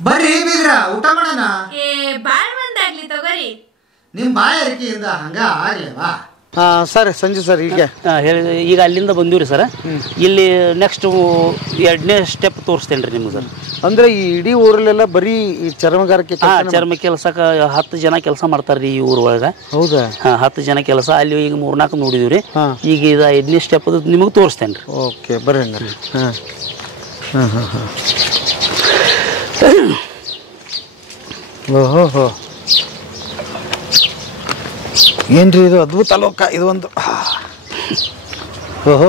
ಬರ್ರಿ ಬೀಗ್ರ ಊಟ ಮಾಡೋಣ. ಬಾಳ್ ಮಂದಾಗ್ಲಿ ತಗೋರಿ. ನಿಮ್ ಬಾಯ ಅರಿಕೆಯಿಂದ ಹಂಗ ಆಗ್ಲೇವಾ? ಸರ್ ಸಂಜು ಸರ್ ಈಗ ಹೇಳಿ ಈಗ ಅಲ್ಲಿಂದ ಬಂದಿವ್ರಿ ಸರ್. ಇಲ್ಲಿ ನೆಕ್ಸ್ಟ್ 2ನೇ ಸ್ಟೆಪ್ ತೋರಿಸ್ತೇನೆ ರೀ ನಿಮ್ಗೆ ಸರ್. ಅಂದ್ರೆ ಈ ಇಡೀ ಊರಲ್ಲೆಲ್ಲ ಬರೀ ಈ ಚರ್ಮಗಾರಿಕೆ ಚರ್ಮ ಕೆಲಸಕ್ಕೆ 10 ಜನ ಕೆಲಸ ಮಾಡ್ತಾರ್ರಿ ಈ ಊರ ಒಳಗೆ. ಹೌದಾ? 10 ಜನ ಕೆಲಸ ಅಲ್ಲಿ ಈಗ 3-4 ನೋಡಿದಿವ್ರಿ. ಈಗ ಇದು 5ನೇ ಸ್ಟೆಪ್ ನಿಮಗೆ ತೋರಿಸ್ತೇನೆ ರೀ. ಓಕೆ ಬರ್ರಿ ಹಂಗಾರೆ. ಓಹೋ ಏನ್ರಿ ಇದು ಅದ್ಭುತ ಲೋಕ ಇದು ಒಂದು. ಓಹೋ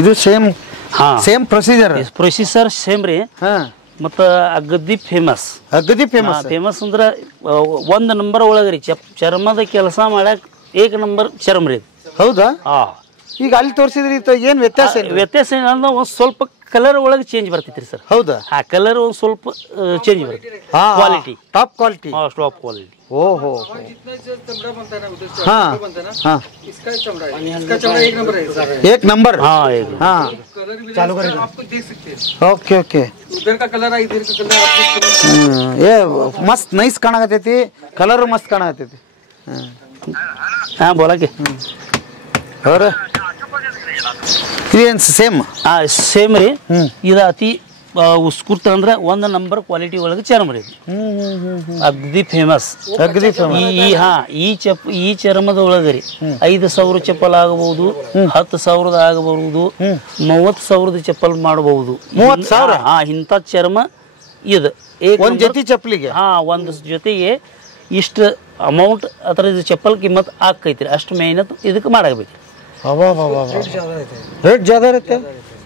ಇದು ಸೇಮ್ ಪ್ರೊಸೀಜರ್ ಸೇಮ್ ರೀ. ಮತ್ತು ಅಗದಿ ಫೇಮಸ್ ಅಂದ್ರೆ 1 ನಂಬರ್ ಒಳಗೆ ರೀ ಚರ್ಮದ ಕೆಲಸ ಮಾಡಕ್ 1 ನಂಬರ್ ಚರ್ಮ ರೀ. ಹೌದಾ? ಈಗ ಅಲ್ಲಿ ತೋರಿಸಿದ್ರಿ ಏನ್ ವ್ಯತ್ಯಾಸ ಏನಂದ್ರೆ ಒಂದು ಸ್ವಲ್ಪ ಕಲರ್ ಒಳಗೆ ಚೇಂಜ್ ಬರ್ತೈತ್ರಿ ಸರ್. ಹೌದಾ? ಕಲರ್ ಒಂದು ಸ್ವಲ್ಪ ಚೇಂಜ್ ಬರುತ್ತೆ. Quality top quality. ಓಹೋ एक नंबर. हाँ चालू करेगा. Okay okay. उधर का कलर है इधर का कलर. ये मस्त नाइस ಕಾಣಾಕತೈತಿ. ಕಲರ್ ಮಸ್ತ್ ಕಾಣಾಕತೈತಿ. हाँ बोला के और ಇದೇನ್ ಸೇಮ್? ಸೇಮ್ ರೀ. ಇದು ಅತಿ ಉಸ್ಕುರ್ತ ಅಂದ್ರೆ 1 ನಂಬರ್ ಕ್ವಾಲಿಟಿ ಒಳಗೆ ಚರ್ಮ ರೀ. ಅಗದಿ ಫೇಮಸ್. ಈ ಚರ್ಮದ ಒಳಗೆ ರೀ 5,000 ಚಪ್ಪಲ್ ಆಗಬಹುದು, 10,000 ಆಗಬಹುದು, 30,000 ಚಪ್ಪಲ್ ಮಾಡಬಹುದು. 30,000? ಇಂಥ ಚರ್ಮ ಇದು ಒಂದ್ ಜೊತೆ ಚಪ್ಪಲಿಗೆ. ಒಂದು ಜೊತೆಗೆ ಇಷ್ಟು ಅಮೌಂಟ್ ಅದರ ಚಪ್ಪಲ್ ಕಿಮ್ಮತ್ ಆಕೈತ್ರಿ. ಅಷ್ಟು ಮೆಹನತ್ ಇದಕ್ಕೆ ಮಾಡಬೇಕು. रेट ज्यादा रहता है?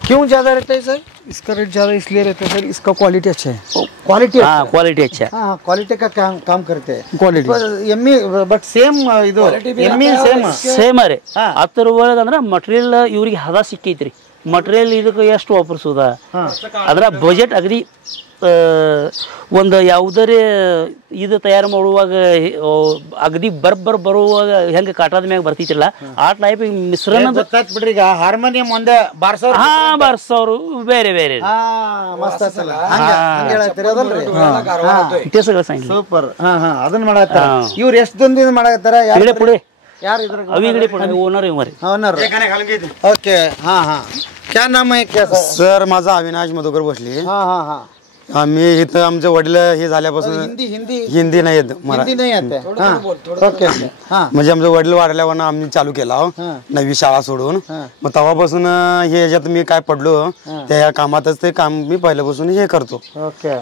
क्यों ज्यादा रहता है सर? इसका रेट ज्यादा इसलिए रहता है सर, इसका क्वालिटी अच्छा है. क्वालिटी अच्छा है. हाँ क्वालिटी का काम करते हैं. क्वालिटी ಎಮ್ಮಿ ಬಟ್ ಸೇಮ್ ಇದು ಎಮ್ಮಿ ಸೇಮ್ ರೀ. ಅದ್ರ ಒಳಗೆ ಅಂದ್ರೆ ಮಟೀರಿಯಲ್ ಇವ್ರಿಗೆ ಹದ ಸಿಕ್ಕೈತ್ರಿ. ಮಟೀರಿಯಲ್ ಇದಕ್ಕೆ ಎಷ್ಟು ವಾಪರ್ಸೋದ ಅದ್ರ ಬಜೆಟ್ ಅಗದಿ ಒಂದು ಯಾವುದರೇ ಇದು ತಯಾರು ಮಾಡುವಾಗ ಅಗದಿ ಬರುವಾಗ ಹೆಂಗೆ ಕಾಟದ ಮ್ಯಾಗ ಬರ್ತಿತ್ತಿಲ್ಲ ಆ ಟೈಪ್ ಮಿಶ್ರಣ ಬಿಡ್ರಿ. ಈಗ ಹಾರ್ಮೋನಿಯಂ ಒಂದೇ ಬಾರ್ಸೋರು ಬೇರೆ ಬೇರೆ ಸೂಪರ್. ಅದನ್ನ ಮಾಡತ್ತಾರ ಇವ್ರು. ಎಷ್ಟು ದಿನದಿಂದ ಮಾಡತ್ತಾರ? ओके. हाँ हाँ क्या नाम है? क्या सर माझा अविनाश मधुकर भोसले. आम्ही इथं आमचे वडील हे झाल्यापासून हिंदी नाही येत. म्हणजे आमचे वडील वाढल्यावर आम्ही चालू केला 9वी शाळा सोडून. मग तेव्हापासून हे याच्यात मी काय पडलो त्या कामातच ते काम मी पहिल्यापासून हे करतो. ಓಕೆ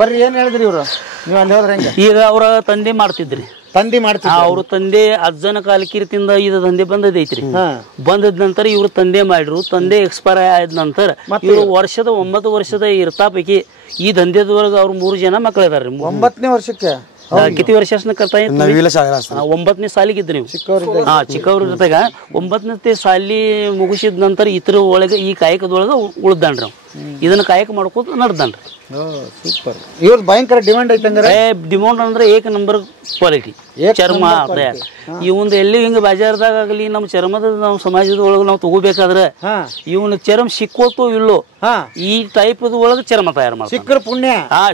ಬರ್ರಿ. ಏನ್ ಹೇಳಿದ್ರಿ ಇವ್ರು? ನೀವು ಅಲ್ಲಿ ಹೋದ್ರೆ ಹೆಂಗೆ? ಈಗ ಅವರ ತಂದೆ ಮಾಡ್ತಿದ್ರಿ. ಅವ್ರ ತಂದೆ ಅಜ್ಜನ ಕಾಲಕಿರ್ತಿಂದ ಇದು ದಂಧೆ ಬಂದದೈತ್ರಿ. ಬಂದದ ನಂತರ ಇವ್ರ ತಂದೆ ಮಾಡ್ರು. ತಂದೆ ಎಕ್ಸ್ಪೈರ್ ಆದ ನಂತರ ಇವ್ರು 9 ವರ್ಷದ ಇರ್ತಾಪೈಕಿ ಈ ದಂಧೆದೊಳಗೆ ಅವ್ರು 3 ಜನ ಮಕ್ಕಳು ಇದಾರ್ರಿ. 9ನೇ ವರ್ಷಕ್ಕೆ किती वर्षासन करता येत? 9ನೇ ಸಾಲಿಗಿದ್ದು ನೀವು ಚಿಕ್ಕವ್ರು ಇರ್ತಾಗ 9ನೇ ಸಾಲಿ ಮುಗಿಸಿದ ನಂತರ ಇತರ ಒಳಗೆ ಈ ಕಾಯಕದೊಳಗೆ ಉಳ್ದಾನ್ರಿ. ನಾವು ಇದನ್ನ ಕಾಯಕ ಮಾಡ್ಕೋತ ನಡ್ದಾನ್ರಿ. ಸೂಪರ್. ಇವ್ರ ಭಯಂಕರ ಡಿಮಾಂಡ್ ಐತಂದ್ರೆ ಡಿಮಾಂಡ್ ಅಂದ್ರೆ 1 ನಂಬರ್ ಕ್ವಾಲಿಟಿ ಚರ್ಮ ತಯಾರ. ಇವಂದು ಎಲ್ಲಿ ಹಿಂಗ ಬಾಜಾರದಾಗ ಆಗಲಿ ನಮ್ಮ ಚರ್ಮದ ನಾವು ಸಮಾಜದ ಒಳಗೆ ನಾವು ತಗೋಬೇಕಾದ್ರೆ ಇವನ ಚರ್ಮ ಸಿಕ್ಕೋತೋ ಇಲ್ಲೋ ಈ ಟೈಪ್ ಒಳಗೆ ಚರ್ಮ ತಯಾರು ಮಾಡ್ತಾರೆ. ಸಿಕ್ಕರ ಪುಣ್ಯ.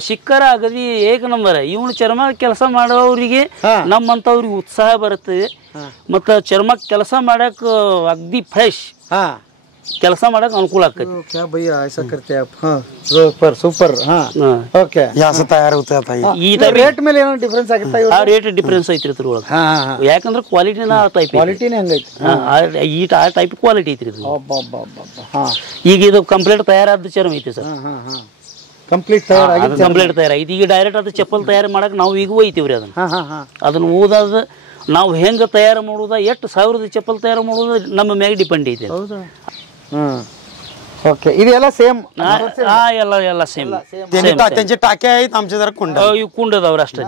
ಸಿಕ್ಕರ ಅಗದಿ 1 ನಂಬರ್. ಇವನು ಚರ್ಮ ಕೆಲಸ ಮಾಡೋರಿಗೆ ನಮ್ಮಂತವ್ರಿಗೆ ಉತ್ಸಾಹ ಬರುತ್ತೆ. ಮತ್ತ ಚರ್ಮ ಕೆಲಸ ಮಾಡಕ್ ಅಗದಿ ಫ್ರೆಶ್ ಕೆಲಸ ಮಾಡಕ್ ಅನುಕೂಲ ಆಗ್ತದೆ. क्या भैया ऐसा करते हैं आप? हाँ सुपर. हाँ ओके. असं तयार होतं आता. ಈ ಟೈಪ್ ರೇಟ್ ಮೇಲೆ ಏನೋ ಡಿಫರೆನ್ಸ್ ಆಗುತ್ತೆ? ಆ ರೇಟ್ ಡಿಫರೆನ್ಸ್ ಐತ್ರಿ ಇದ್ರ ಒಳಗೆ. ಯಾಕಂದ್ರೆ ಕ್ವಾಲಿಟಿನ ಟೈಪ್ ಕ್ವಾಲಿಟಿನೇ ಹಂಗೈತಿ. ಆ ಟೈಪ್ ಕ್ವಾಲಿಟಿ ಐತ್ರಿ ಇದು. ಈಗ ಇದು ಕಂಪ್ಲೀಟ್ ತಯಾರಾದ ಚರ್ಮ ಐತಿ ಸರ್. ಕಂಪ್ಲೀಟ್ ತಯಾರಾಗಿದೆ. ಈಗ ಡೈರೆಕ್ಟ್ ಅದು ಚಪ್ಪಲ್ ತಯಾರು ಮಾಡಕ್ ನಾವು ಈಗ ಒಯ್ತೀವ್ರಿ ಅದನ್ನ ಓದಾದ ನಾವು ಹೆಂಗ ತಯಾರು ಮಾಡೋದ ಎಷ್ಟು ಸಾವಿರದ ಚಪ್ಪಲ್ ತಯಾರು ಮಾಡೋದು ನಮ್ಮ ಮ್ಯಾಗ ಡಿಪೆಂಡ್ ಐತಿ. ओके. ಇದೆಲ್ಲ ಸೇಮ್? ಎಲ್ಲ ಸೇಮ್. त्यांचे टाके आहेत, आमचे जरा कुंड. ಇವು ಕುಂಡದವ್ರು ಅಷ್ಟೇ.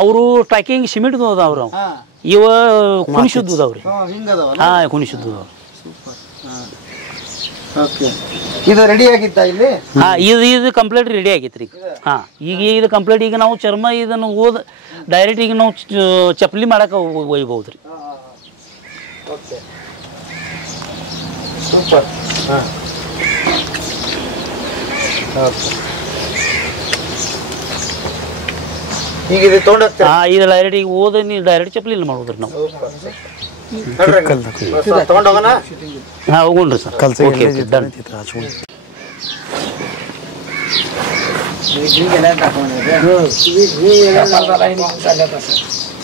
ಅವರು ಟಾಕಿಂಗ್ ಸಿಮೆಂಟ್ ಅದಾವ್ರಿ. ಅವು ಇವ ಕುಣಿಸುದ್ದು ಅದಾವ್ರಿ. ಕುಣಿಸುದ್ದು. ಇದು ರೆಡಿ ಆಗಿತ್ತಾ ಇಲ್ಲಿ? ಇದು ಕಂಪ್ಲೀಟ್ ರೆಡಿ ಆಗೈತ್ರಿ. ಈಗ ಇದು ಕಂಪ್ಲೀಟ್. ಈಗ ನಾವು ಚರ್ಮ ಇದನ್ನು ಓದ್ ಡೈರೆಕ್ಟ್ ಈಗ ನಾವು ಚಪ್ಪಲಿ ಮಾಡಕ ಒಯ್ಬಹುದ್ರಿ. ಸೂಪರ್. ಹಾಂ ಓಕೆ. ಈಗ ಇದು ತೊಗೊಂಡೋಗ್ತೀರಾ? ಇದು ಡೈರೆಕ್ಟ್ ಈಗ ಓದ ನೀವು ಡೈರೆಕ್ಟ್ ಚಪ್ಪಲಿ ಇಲ್ಲಿ ಮಾಡೋದ್ರಿ ನಾವು. ತೊಗೊಂಡೋಗೋಣ. ಹಾಂ ಹೋಗೋಣ್ರಿ ಸರ್. Okay done.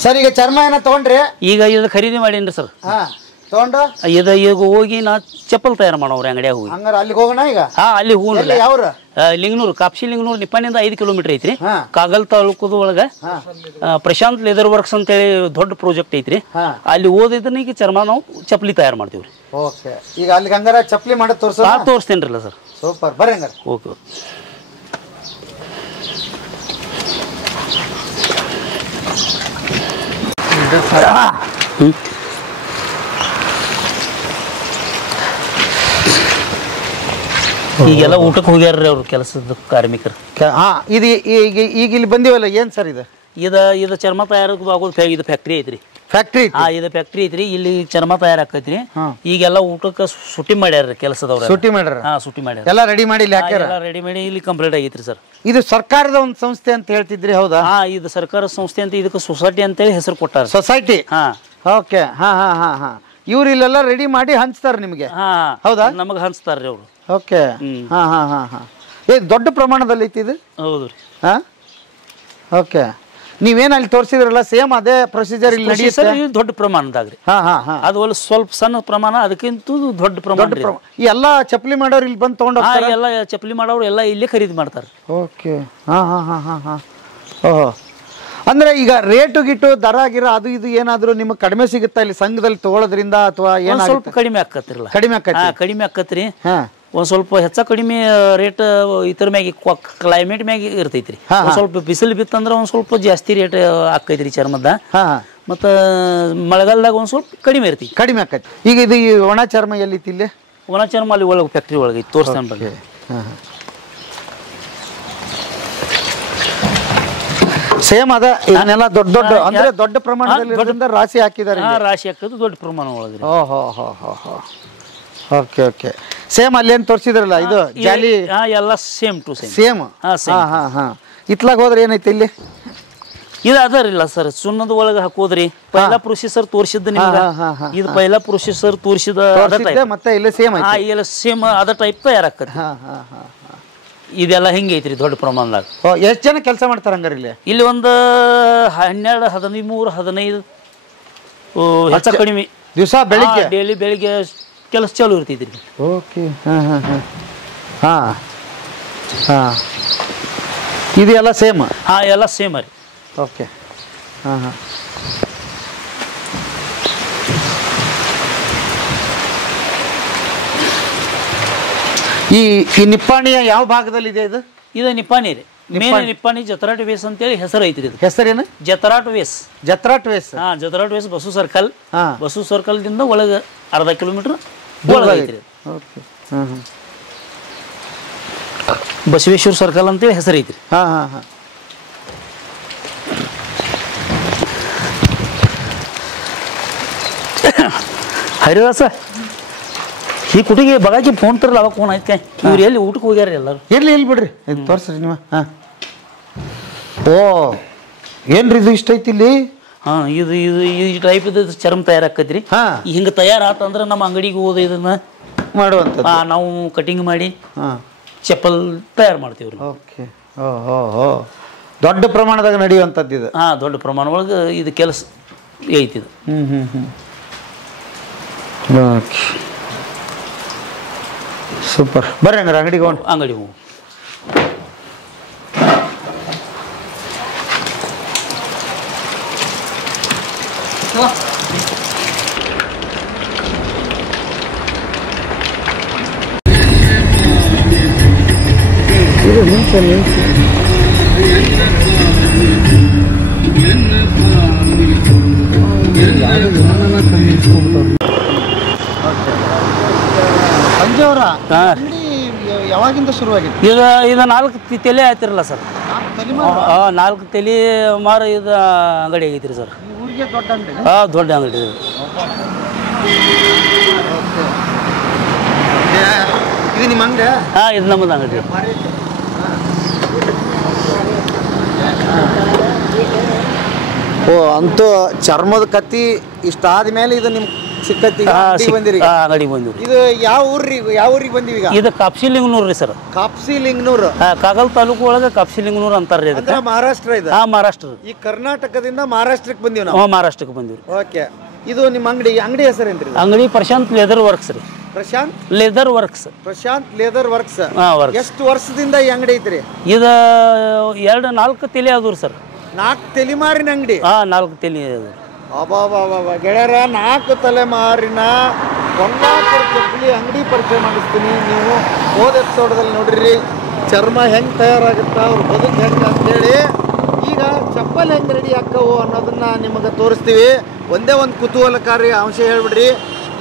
ಸರ್ ಈಗ ಚರ್ಮ ಏನೋ ತೊಗೊಂಡ್ರಿ? ಈಗ ಇದು ಖರೀದಿ ಮಾಡೀನಿ ಸರ್. ಹಾಂ ತೊಗೊಂಡು ಇದು ಈಗ ಹೋಗಿ ನಾ ಚಪ್ಪಲ್ ತಯಾರು ಮಾಡೋವ್ರಿ ಅಂಗಡಿಯಾಗ ಹೋಗಿ. ಹಂಗಾರೆ ಅಲ್ಲಿಗೆ ಹೋಗೋಣ ಈಗ? ಹಾಂ ಅಲ್ಲಿ ಹೋಗೋಣ. ಯಾವ್ರ? ಲಿಂಗನೂರು, ಕಾಪ್ಸಿ ಲಿಂಗನೂರು ನಿಪ್ಪಾಣಿಂದ 5 ಕಿಲೋಮೀಟರ್ ಐತ್ರಿ. ಹಾ. ಕಾಗಲ್ ತಾಲೂಕದ ಒಳಗೆ ಪ್ರಶಾಂತ್ ಲೆದರ್ ವರ್ಕ್ಸ್ ಅಂತೇಳಿ ದೊಡ್ಡ ಪ್ರಾಜೆಕ್ಟ್ ಐತ್ರಿ. ಅಲ್ಲಿ ಓದಿದ್ದನ್ನ ಈಗ ಚರ್ಮ ನಾವು ಚಪ್ಪಲಿ ತಯಾರು ಮಾಡ್ತೀವಿ ರೀ. ಓಕೆ. ಈಗ ಅಲ್ಲಿಗೆ ಹಂಗಾರ ಚಪ್ಪಲಿ ಮಾಡೋದು ತೋರಿಸೋ? ತೋರಿಸ್ತೇನ್ರಲ್ಲ ಸರ್. ಸೂಪರ್, ಬರ್ರಿ ಹಂಗಾರೆ. ಓಕೆ. ಈಗೆಲ್ಲ ಊಟಕ್ಕೆ ಹೋಗ್ಯಾರ್ರಿ ಅವ್ರು ಕೆಲಸದ ಕಾರ್ಮಿಕರು. ಹಾಂ ಇದು ಈಗ ಇಲ್ಲಿ ಬಂದಿವಲ್ಲ, ಏನು ಸರ್ ಇದು? ಇದು ಚರ್ಮ ತಯಾರಾಗೋದು ಇದು ಫ್ಯಾಕ್ಟ್ರಿ ಐತ್ರಿ. ಫ್ಯಾಕ್ಟ್ರಿ? ಇದು ಫ್ಯಾಕ್ಟ್ರಿ ಐತ್ರಿ. ಇಲ್ಲಿ ಚರ್ಮ ತಯಾರಾಕೈತ್ರಿ. ಈಗೆಲ್ಲ ಊಟಕ್ಕೆ ಸುಟ್ಟಿ ಮಾಡ್ಯಾರ ಕೆಲಸದವ್ರು. ಸುಟ್ಟಿ ಮಾಡ್ಯಾರ? ಹಾಂ ಸುಟ್ಟಿ ಮಾಡ್ಯಾರ. ಎಲ್ಲ ರೆಡಿ ಮಾಡಿ ಇಲ್ಲಿ ಹಾಕ್ಯಾರ? ರೆಡಿ ಮಾಡಿ ಇಲ್ಲಿ ಕಂಪ್ಲೀಟ್ ಆಗೈತ್ರಿ ಸರ್. ಇದು ಸರ್ಕಾರದ ಒಂದು ಸಂಸ್ಥೆ ಅಂತ ಹೇಳ್ತಿದ್ರಿ, ಹೌದಾ? ಹಾಂ ಇದು ಸರ್ಕಾರ ಸಂಸ್ಥೆ ಅಂತ, ಇದಕ್ಕೆ ಸೊಸೈಟಿ ಅಂತೇಳಿ ಹೆಸರು ಕೊಟ್ಟಾರ. ಸೊಸೈಟಿ? ಹಾಂ ಓಕೆ. ಹಾಂ ಹಾಂ ಹಾಂ ಹಾಂ. ಇವ್ರು ಇಲ್ಲೆಲ್ಲ ರೆಡಿ ಮಾಡಿ ಹಂಚ್ತಾರೆ ನಿಮಗೆ? ಹಾಂ ಹೌದಾ? ನಮಗೆ ಹಂಚ್ತಾರ್ರಿ ಅವರು. ಓಕೆ. ಹಾಂ ಹಾಂ ಹಾಂ ಹಾಂ. ದೊಡ್ಡ ಪ್ರಮಾಣದಲ್ಲಿ ಐತಿ ಇದು? ಹೌದು ರೀ. ಹಾಂ ಓಕೆ. ನೀವೇನು ಅಲ್ಲಿ ತೋರಿಸಿದ್ರಲ್ಲ ಸೇಮ್ ಅದೇ ಪ್ರೊಸೀಜರ್ ಇಲ್ಲಿ ನಡೆಯುತ್ತೆ? ದೊಡ್ಡ ಪ್ರಮಾಣದಾಗ ರೀ. ಹಾಂ ಹಾಂ ಹಾಂ. ಅದು ಒಳ್ಳೆ ಸ್ವಲ್ಪ ಸಣ್ಣ ಪ್ರಮಾಣ, ಅದಕ್ಕಿಂತ ದೊಡ್ಡ ಪ್ರಮಾಣ. ಎಲ್ಲ ಚಪ್ಪಲಿ ಮಾಡೋರು ಇಲ್ಲಿ ಬಂದು ತೊಗೊಂಡು ಎಲ್ಲ ಚಪ್ಪಲಿ ಮಾಡೋರು ಎಲ್ಲ ಇಲ್ಲೇ ಖರೀದಿ ಮಾಡ್ತಾರೆ. ಓಕೆ. ಹಾಂ ಹಾಂ ಹಾಂ ಹಾಂ ಹಾಂ. ಓಹೋ. ಅಂದ್ರೆ ಈಗ ರೇಟು ಗಿಟ್ಟು ದರ ಗಿರ ಅದು ಇದು ಏನಾದರೂ ನಿಮಗೆ ಕಡಿಮೆ ಸಿಗುತ್ತಾ ಇಲ್ಲಿ ಸಂಘದಲ್ಲಿ ತಗೊಳ್ಳೋದ್ರಿಂದ, ಅಥವಾ ಏನು? ಸ್ವಲ್ಪ ಕಡಿಮೆ ಆಕತ್ತಿರಲ್ಲ. ಕಡಿಮೆ ಆಕತಿ? ಕಡಿಮೆ ಆಕತ್ರಿ. ಹಾಂ. ಒಂದು ಸ್ವಲ್ಪ ಹೆಚ್ಚ ಕಡಿಮೆ ರೇಟ್ ಇತರ ಮ್ಯಾಗ ಕ್ಲೈಮೇಟ್ ಮ್ಯಾಗ ಇರ್ತೈತ್ರಿ. ಸ್ವಲ್ಪ ಬಿಸಿಲು ಬಿತ್ತಂದ್ರೆ ಒಂದು ಸ್ವಲ್ಪ ಜಾಸ್ತಿ ರೇಟ್ ಆಕೈತ್ರಿ ಚರ್ಮದ. ಮತ್ತು ಮಳೆಗಾಲದಾಗ ಒಂದು ಸ್ವಲ್ಪ ಕಡಿಮೆ ಇರ್ತೈತಿ. ಕಡಿಮೆ ಆಕೈತಿ. ಈಗ ಇದು ಒಣ ಚರ್ಮ ಎಲ್ಲಿತ್ತು? ಇಲ್ಲಿ ಒಣ ಚರ್ಮ ಅಲ್ಲಿ ಒಳಗೆ ಫ್ಯಾಕ್ಟ್ರಿ ಒಳಗೆ ತೋರಿಸ್ತಾನೆ ಬಗ್ಗೆ. ಸೇಮ್ ಅದ ಇದನ್ನೆಲ್ಲ ದೊಡ್ಡ ದೊಡ್ಡ ಅಂದ್ರೆ ದೊಡ್ಡ ಪ್ರಮಾಣದಲ್ಲಿ ರಾಶಿ ಹಾಕಿದ್ದಾರೆ. ರಾಶಿ ಹಾಕೋದು ದೊಡ್ಡ ಪ್ರಮಾಣ ಒಳಗೆ. ಓಹೋ ಹೋ ಹೋ ಹೋ. Okay okay. ಸೇಮ್ ಅಲ್ಲಿ ಏನು ತೋರಿಸಿದ್ರಲ್ಲ ಇದು ಜಾಲಿ ಎಲ್ಲ ಸೇಮ್ ಟು ಸೇಮ್. ಸೇಮ್? ಹಾಂ ಹಾಂ ಹಾಂ. ಇತ್ಲಾಗ ಹೋದ್ರೆ ಏನೈತೆ ಇಲ್ಲಿ? ಇದು ಅದರಿಲ್ಲ ಸರ್, ಸುಣ್ಣದ ಒಳಗೆ ಹಾಕೋದ್ರಿ. ಪೈಲಾ ಪ್ರೊಸೆಸರ್ ತೋರಿಸಿದ್ದು ನಿಮ್ಗೆ. ಇದು ಪೈಲಾ ಪ್ರೊಸೆಸರ್ ತೋರಿಸಿದ ಮತ್ತೆ ಇಲ್ಲಿ ಸೇಮ್ ಐತಿ? ಇಲ್ಲ ಸೇಮ್ ಅದ ಟೈಪ್ ತಯಾರಾಕತ್ರಿ. ಇದೆಲ್ಲ ಹಿಂಗೆ ಐತ್ರಿ ದೊಡ್ಡ ಪ್ರಮಾಣದಾಗ. ಎಷ್ಟು ಜನ ಕೆಲಸ ಮಾಡ್ತಾರೆ ಹಂಗಾರೆ ಇಲ್ಲಿ? ಇಲ್ಲಿ ಒಂದು 12, 13, 15 ಹೆಚ್ಚ ಕಡಿಮೆ ದಿವಸ ಬೆಳಿಗ್ಗೆ ಡೈಲಿ ಬೆಳಿಗ್ಗೆ ಕೆಲಸ ಚಾಲು ಇರ್ತೈತ್ರಿ. ಓಕೆ. ಹಾಂ ಹಾಂ ಹಾಂ ಹಾಂ ಹಾಂ. ಇದೆಲ್ಲ ಸೇಮ್? ಹಾಂ ಎಲ್ಲ ಸೇಮ್ ರೀ. ಓಕೆ. ಹಾಂ ಹಾಂ. ಈ ನಿಪ್ಪಾಣಿಯ ಯಾವ ಭಾಗದಲ್ಲಿ ಇದೆ ಇದು? ಇದು ನಿಪ್ಪಾಣಿ ರೀ. ಮೇನ್ ನಿಪ್ಪಾಣಿ ಜತ್ರಾಟ್ ವೇಸ್ ಅಂತೇಳಿ ಹೆಸರು ಐತ್ರಿ. ಇದು ಹೆಸರೇನು? ಜತ್ರಾಟ್ ವೇಸ್. ಜತ್ರಾಟ್ ವೇಸ್? ಹಾಂ ಜತ್ರಾಟ್ ವೇಸ್. Bus circle. ಬಸ್ಸು ಸರ್ಕಲ್ದಿಂದ ಒಳಗೆ ಅರ್ಧ ಕಿಲೋಮೀಟರ್ ಒಳಗೆ ಐತ್ರಿ. ಓಕೆ. ಹಾಂ ಹಾಂ. ಬಸವೇಶ್ವರ ಸರ್ಕಲ್ ಅಂತೇಳಿ ಹೆಸರು ಐತ್ರಿ. ಹಾಂ ಹಾಂ ಹಾಂ. ಹರಿದಾಸ ಈ ಕುಟಿಗೆ ಬಗಾಕಿ ಫೋನ್ ತರಲ್ಲ, ಅವಾಗ ಫೋನ್ ಆಯ್ತು. ಇವ್ರು ಎಲ್ಲಿ ಊಟಕ್ಕೆ ಹೋಗ್ಯಾರ ಎಲ್ಲರೂ? ಎಲ್ಲಿ ಬಿಡ್ರಿ ತೋರಿಸ್ರಿ ನೀವು. ಹಾಂ. ಓ ಏನ್ರಿ ಇದು ಇಷ್ಟ ಐತಿ ಇಲ್ಲಿ? ಹಾಂ ಇದು ಇದು ಈ ಟೈಪ್ ಇದು ಚರ್ಮ ತಯಾರಾಕತ್ರಿ. ಹಾಂ. ಹಿಂಗೆ ತಯಾರಾತಂದ್ರೆ ನಮ್ಮ ಅಂಗಡಿಗೆ ಹೋದ ಇದನ್ನ ಮಾಡುವಂಥದ್ದು. ನಾವು ಕಟಿಂಗ್ ಮಾಡಿ ಚಪ್ಪಲ್ ತಯಾರು ಮಾಡ್ತೀವ್ರಿ. ಓಕೆ. ಓ ಹೋ. ದೊಡ್ಡ ಪ್ರಮಾಣದಾಗ ನಡೆಯುವಂಥದ್ದು ಇದು? ಹಾಂ ದೊಡ್ಡ ಪ್ರಮಾಣ ಒಳಗೆ ಇದು ಕೆಲಸ ಐತಿದು. Okay super. ಬರ್ರಿ ಹಂಗಾರೆ ಅಂಗಡಿಗೆ ಹೋಗೋಣ. ಅಂಗಡಿಗೆ ಹೋಗಿ ಸಂಜೆವರ ಅಂಗಡಿ ಯಾವಾಗಿಂದ ಶುರುವಾಗಿತ್ತು? ಇದು 4 ತಲೆ ಆಯ್ತಿರಲ್ಲ ಸರ್. 4 ತಲೆ ಮಾರು ಇದು ಅಂಗಡಿ ಆಗೈತ್ರಿ ಸರ್. ಊರಿಗೆ ದೊಡ್ಡ ಅಂಗಡಿ? ದೊಡ್ಡ ಅಂಗಡಿ. ನಿಮ್ಮ ಅಂಗ ಹಾಂ ಇದು ನಮ್ಮದು ಅಂಗಡಿ. ಓ ಅಂತೂ ಚರ್ಮದ ಕತ್ತಿ ಇಷ್ಟಾದ ಮೇಲೆ ಇದು ನಿಮ್ ಸಿಕ್ಕತ್ತಿ ಬಂದಿರಿ. ಅಂಗಡಿ ಬಂದಿರಿ. ಇದು ಯಾವ ಊರಿಗೆ ಬಂದಿವಿ ಈಗ? ಇದು ಕಾಪ್ಸಿಲಿಂಗನೂರು ರೀ ಸರ್. ಕಾಪ್ಸಿಲಿಂಗನೂರು ಕಾಗಲ್ ತಾಲೂಕು ಒಳಗೆ ಕಾಪ್ಸಿಲಿಂಗನೂರು ಅಂತಾರ್ರಿ ಇದಕ್ಕೆ. ಮಹಾರಾಷ್ಟ್ರ ಇದು? ಹಾಂ ಮಹಾರಾಷ್ಟ್ರ. ಈ ಕರ್ನಾಟಕದಿಂದ ಮಹಾರಾಷ್ಟ್ರಕ್ಕೆ ಬಂದೀವಿ ನಾವು. ಮಹಾರಾಷ್ಟ್ರಕ್ಕೆ ಬಂದಿವಿ. ಓಕೆ. ಇದು ನಿಮ್ಮ ಅಂಗಡಿ ಹೆಸರೇನ್ರಿ? ಅಂಗಡಿ ಪ್ರಶಾಂತ್ ಲೆದರ್ ವರ್ಕ್ಸ್ ರೀ. Prashant leather works. Prashant leather works. Works. ಎಷ್ಟು ವರ್ಷದಿಂದ ಈ ಅಂಗಡಿ ಐತ್ರಿ? ಇದು 4 ತಲೆ ಅದು ಸರ್. 4 ತಲೆಮಾರಿನ ಅಂಗಡಿ? 4 ತಲೆ ಅದು. ಅಬ್ಬಾ ಗೆಳೆಯರ 4 ತಲೆಮಾರಿನ ಕೊಲ್ಲಾಪುರ ಚಪ್ಪಲಿ ಅಂಗಡಿ ಪರಿಚಯ ಮಾಡಿಸ್ತೀನಿ. ನೀವು ಹೋದ ಎಪಿಸೋಡದಲ್ಲಿ ನೋಡ್ರಿ ಚರ್ಮ ಹೆಂಗೆ ತಯಾರಾಗುತ್ತ, ಅವ್ರ ಬದುಕು ಹೆಂಗೆ ಅಂತೇಳಿ. ಈಗ ಚಪ್ಪಲ್ ಹೆಂಗೆ ರೆಡಿ ಆಕ್ಕವು ಅನ್ನೋದನ್ನ ನಿಮಗೆ ತೋರಿಸ್ತೀವಿ. ಒಂದೇ ಒಂದು ಕುತೂಹಲಕಾರಿ ಅಂಶ ಹೇಳ್ಬಿಡ್ರಿ,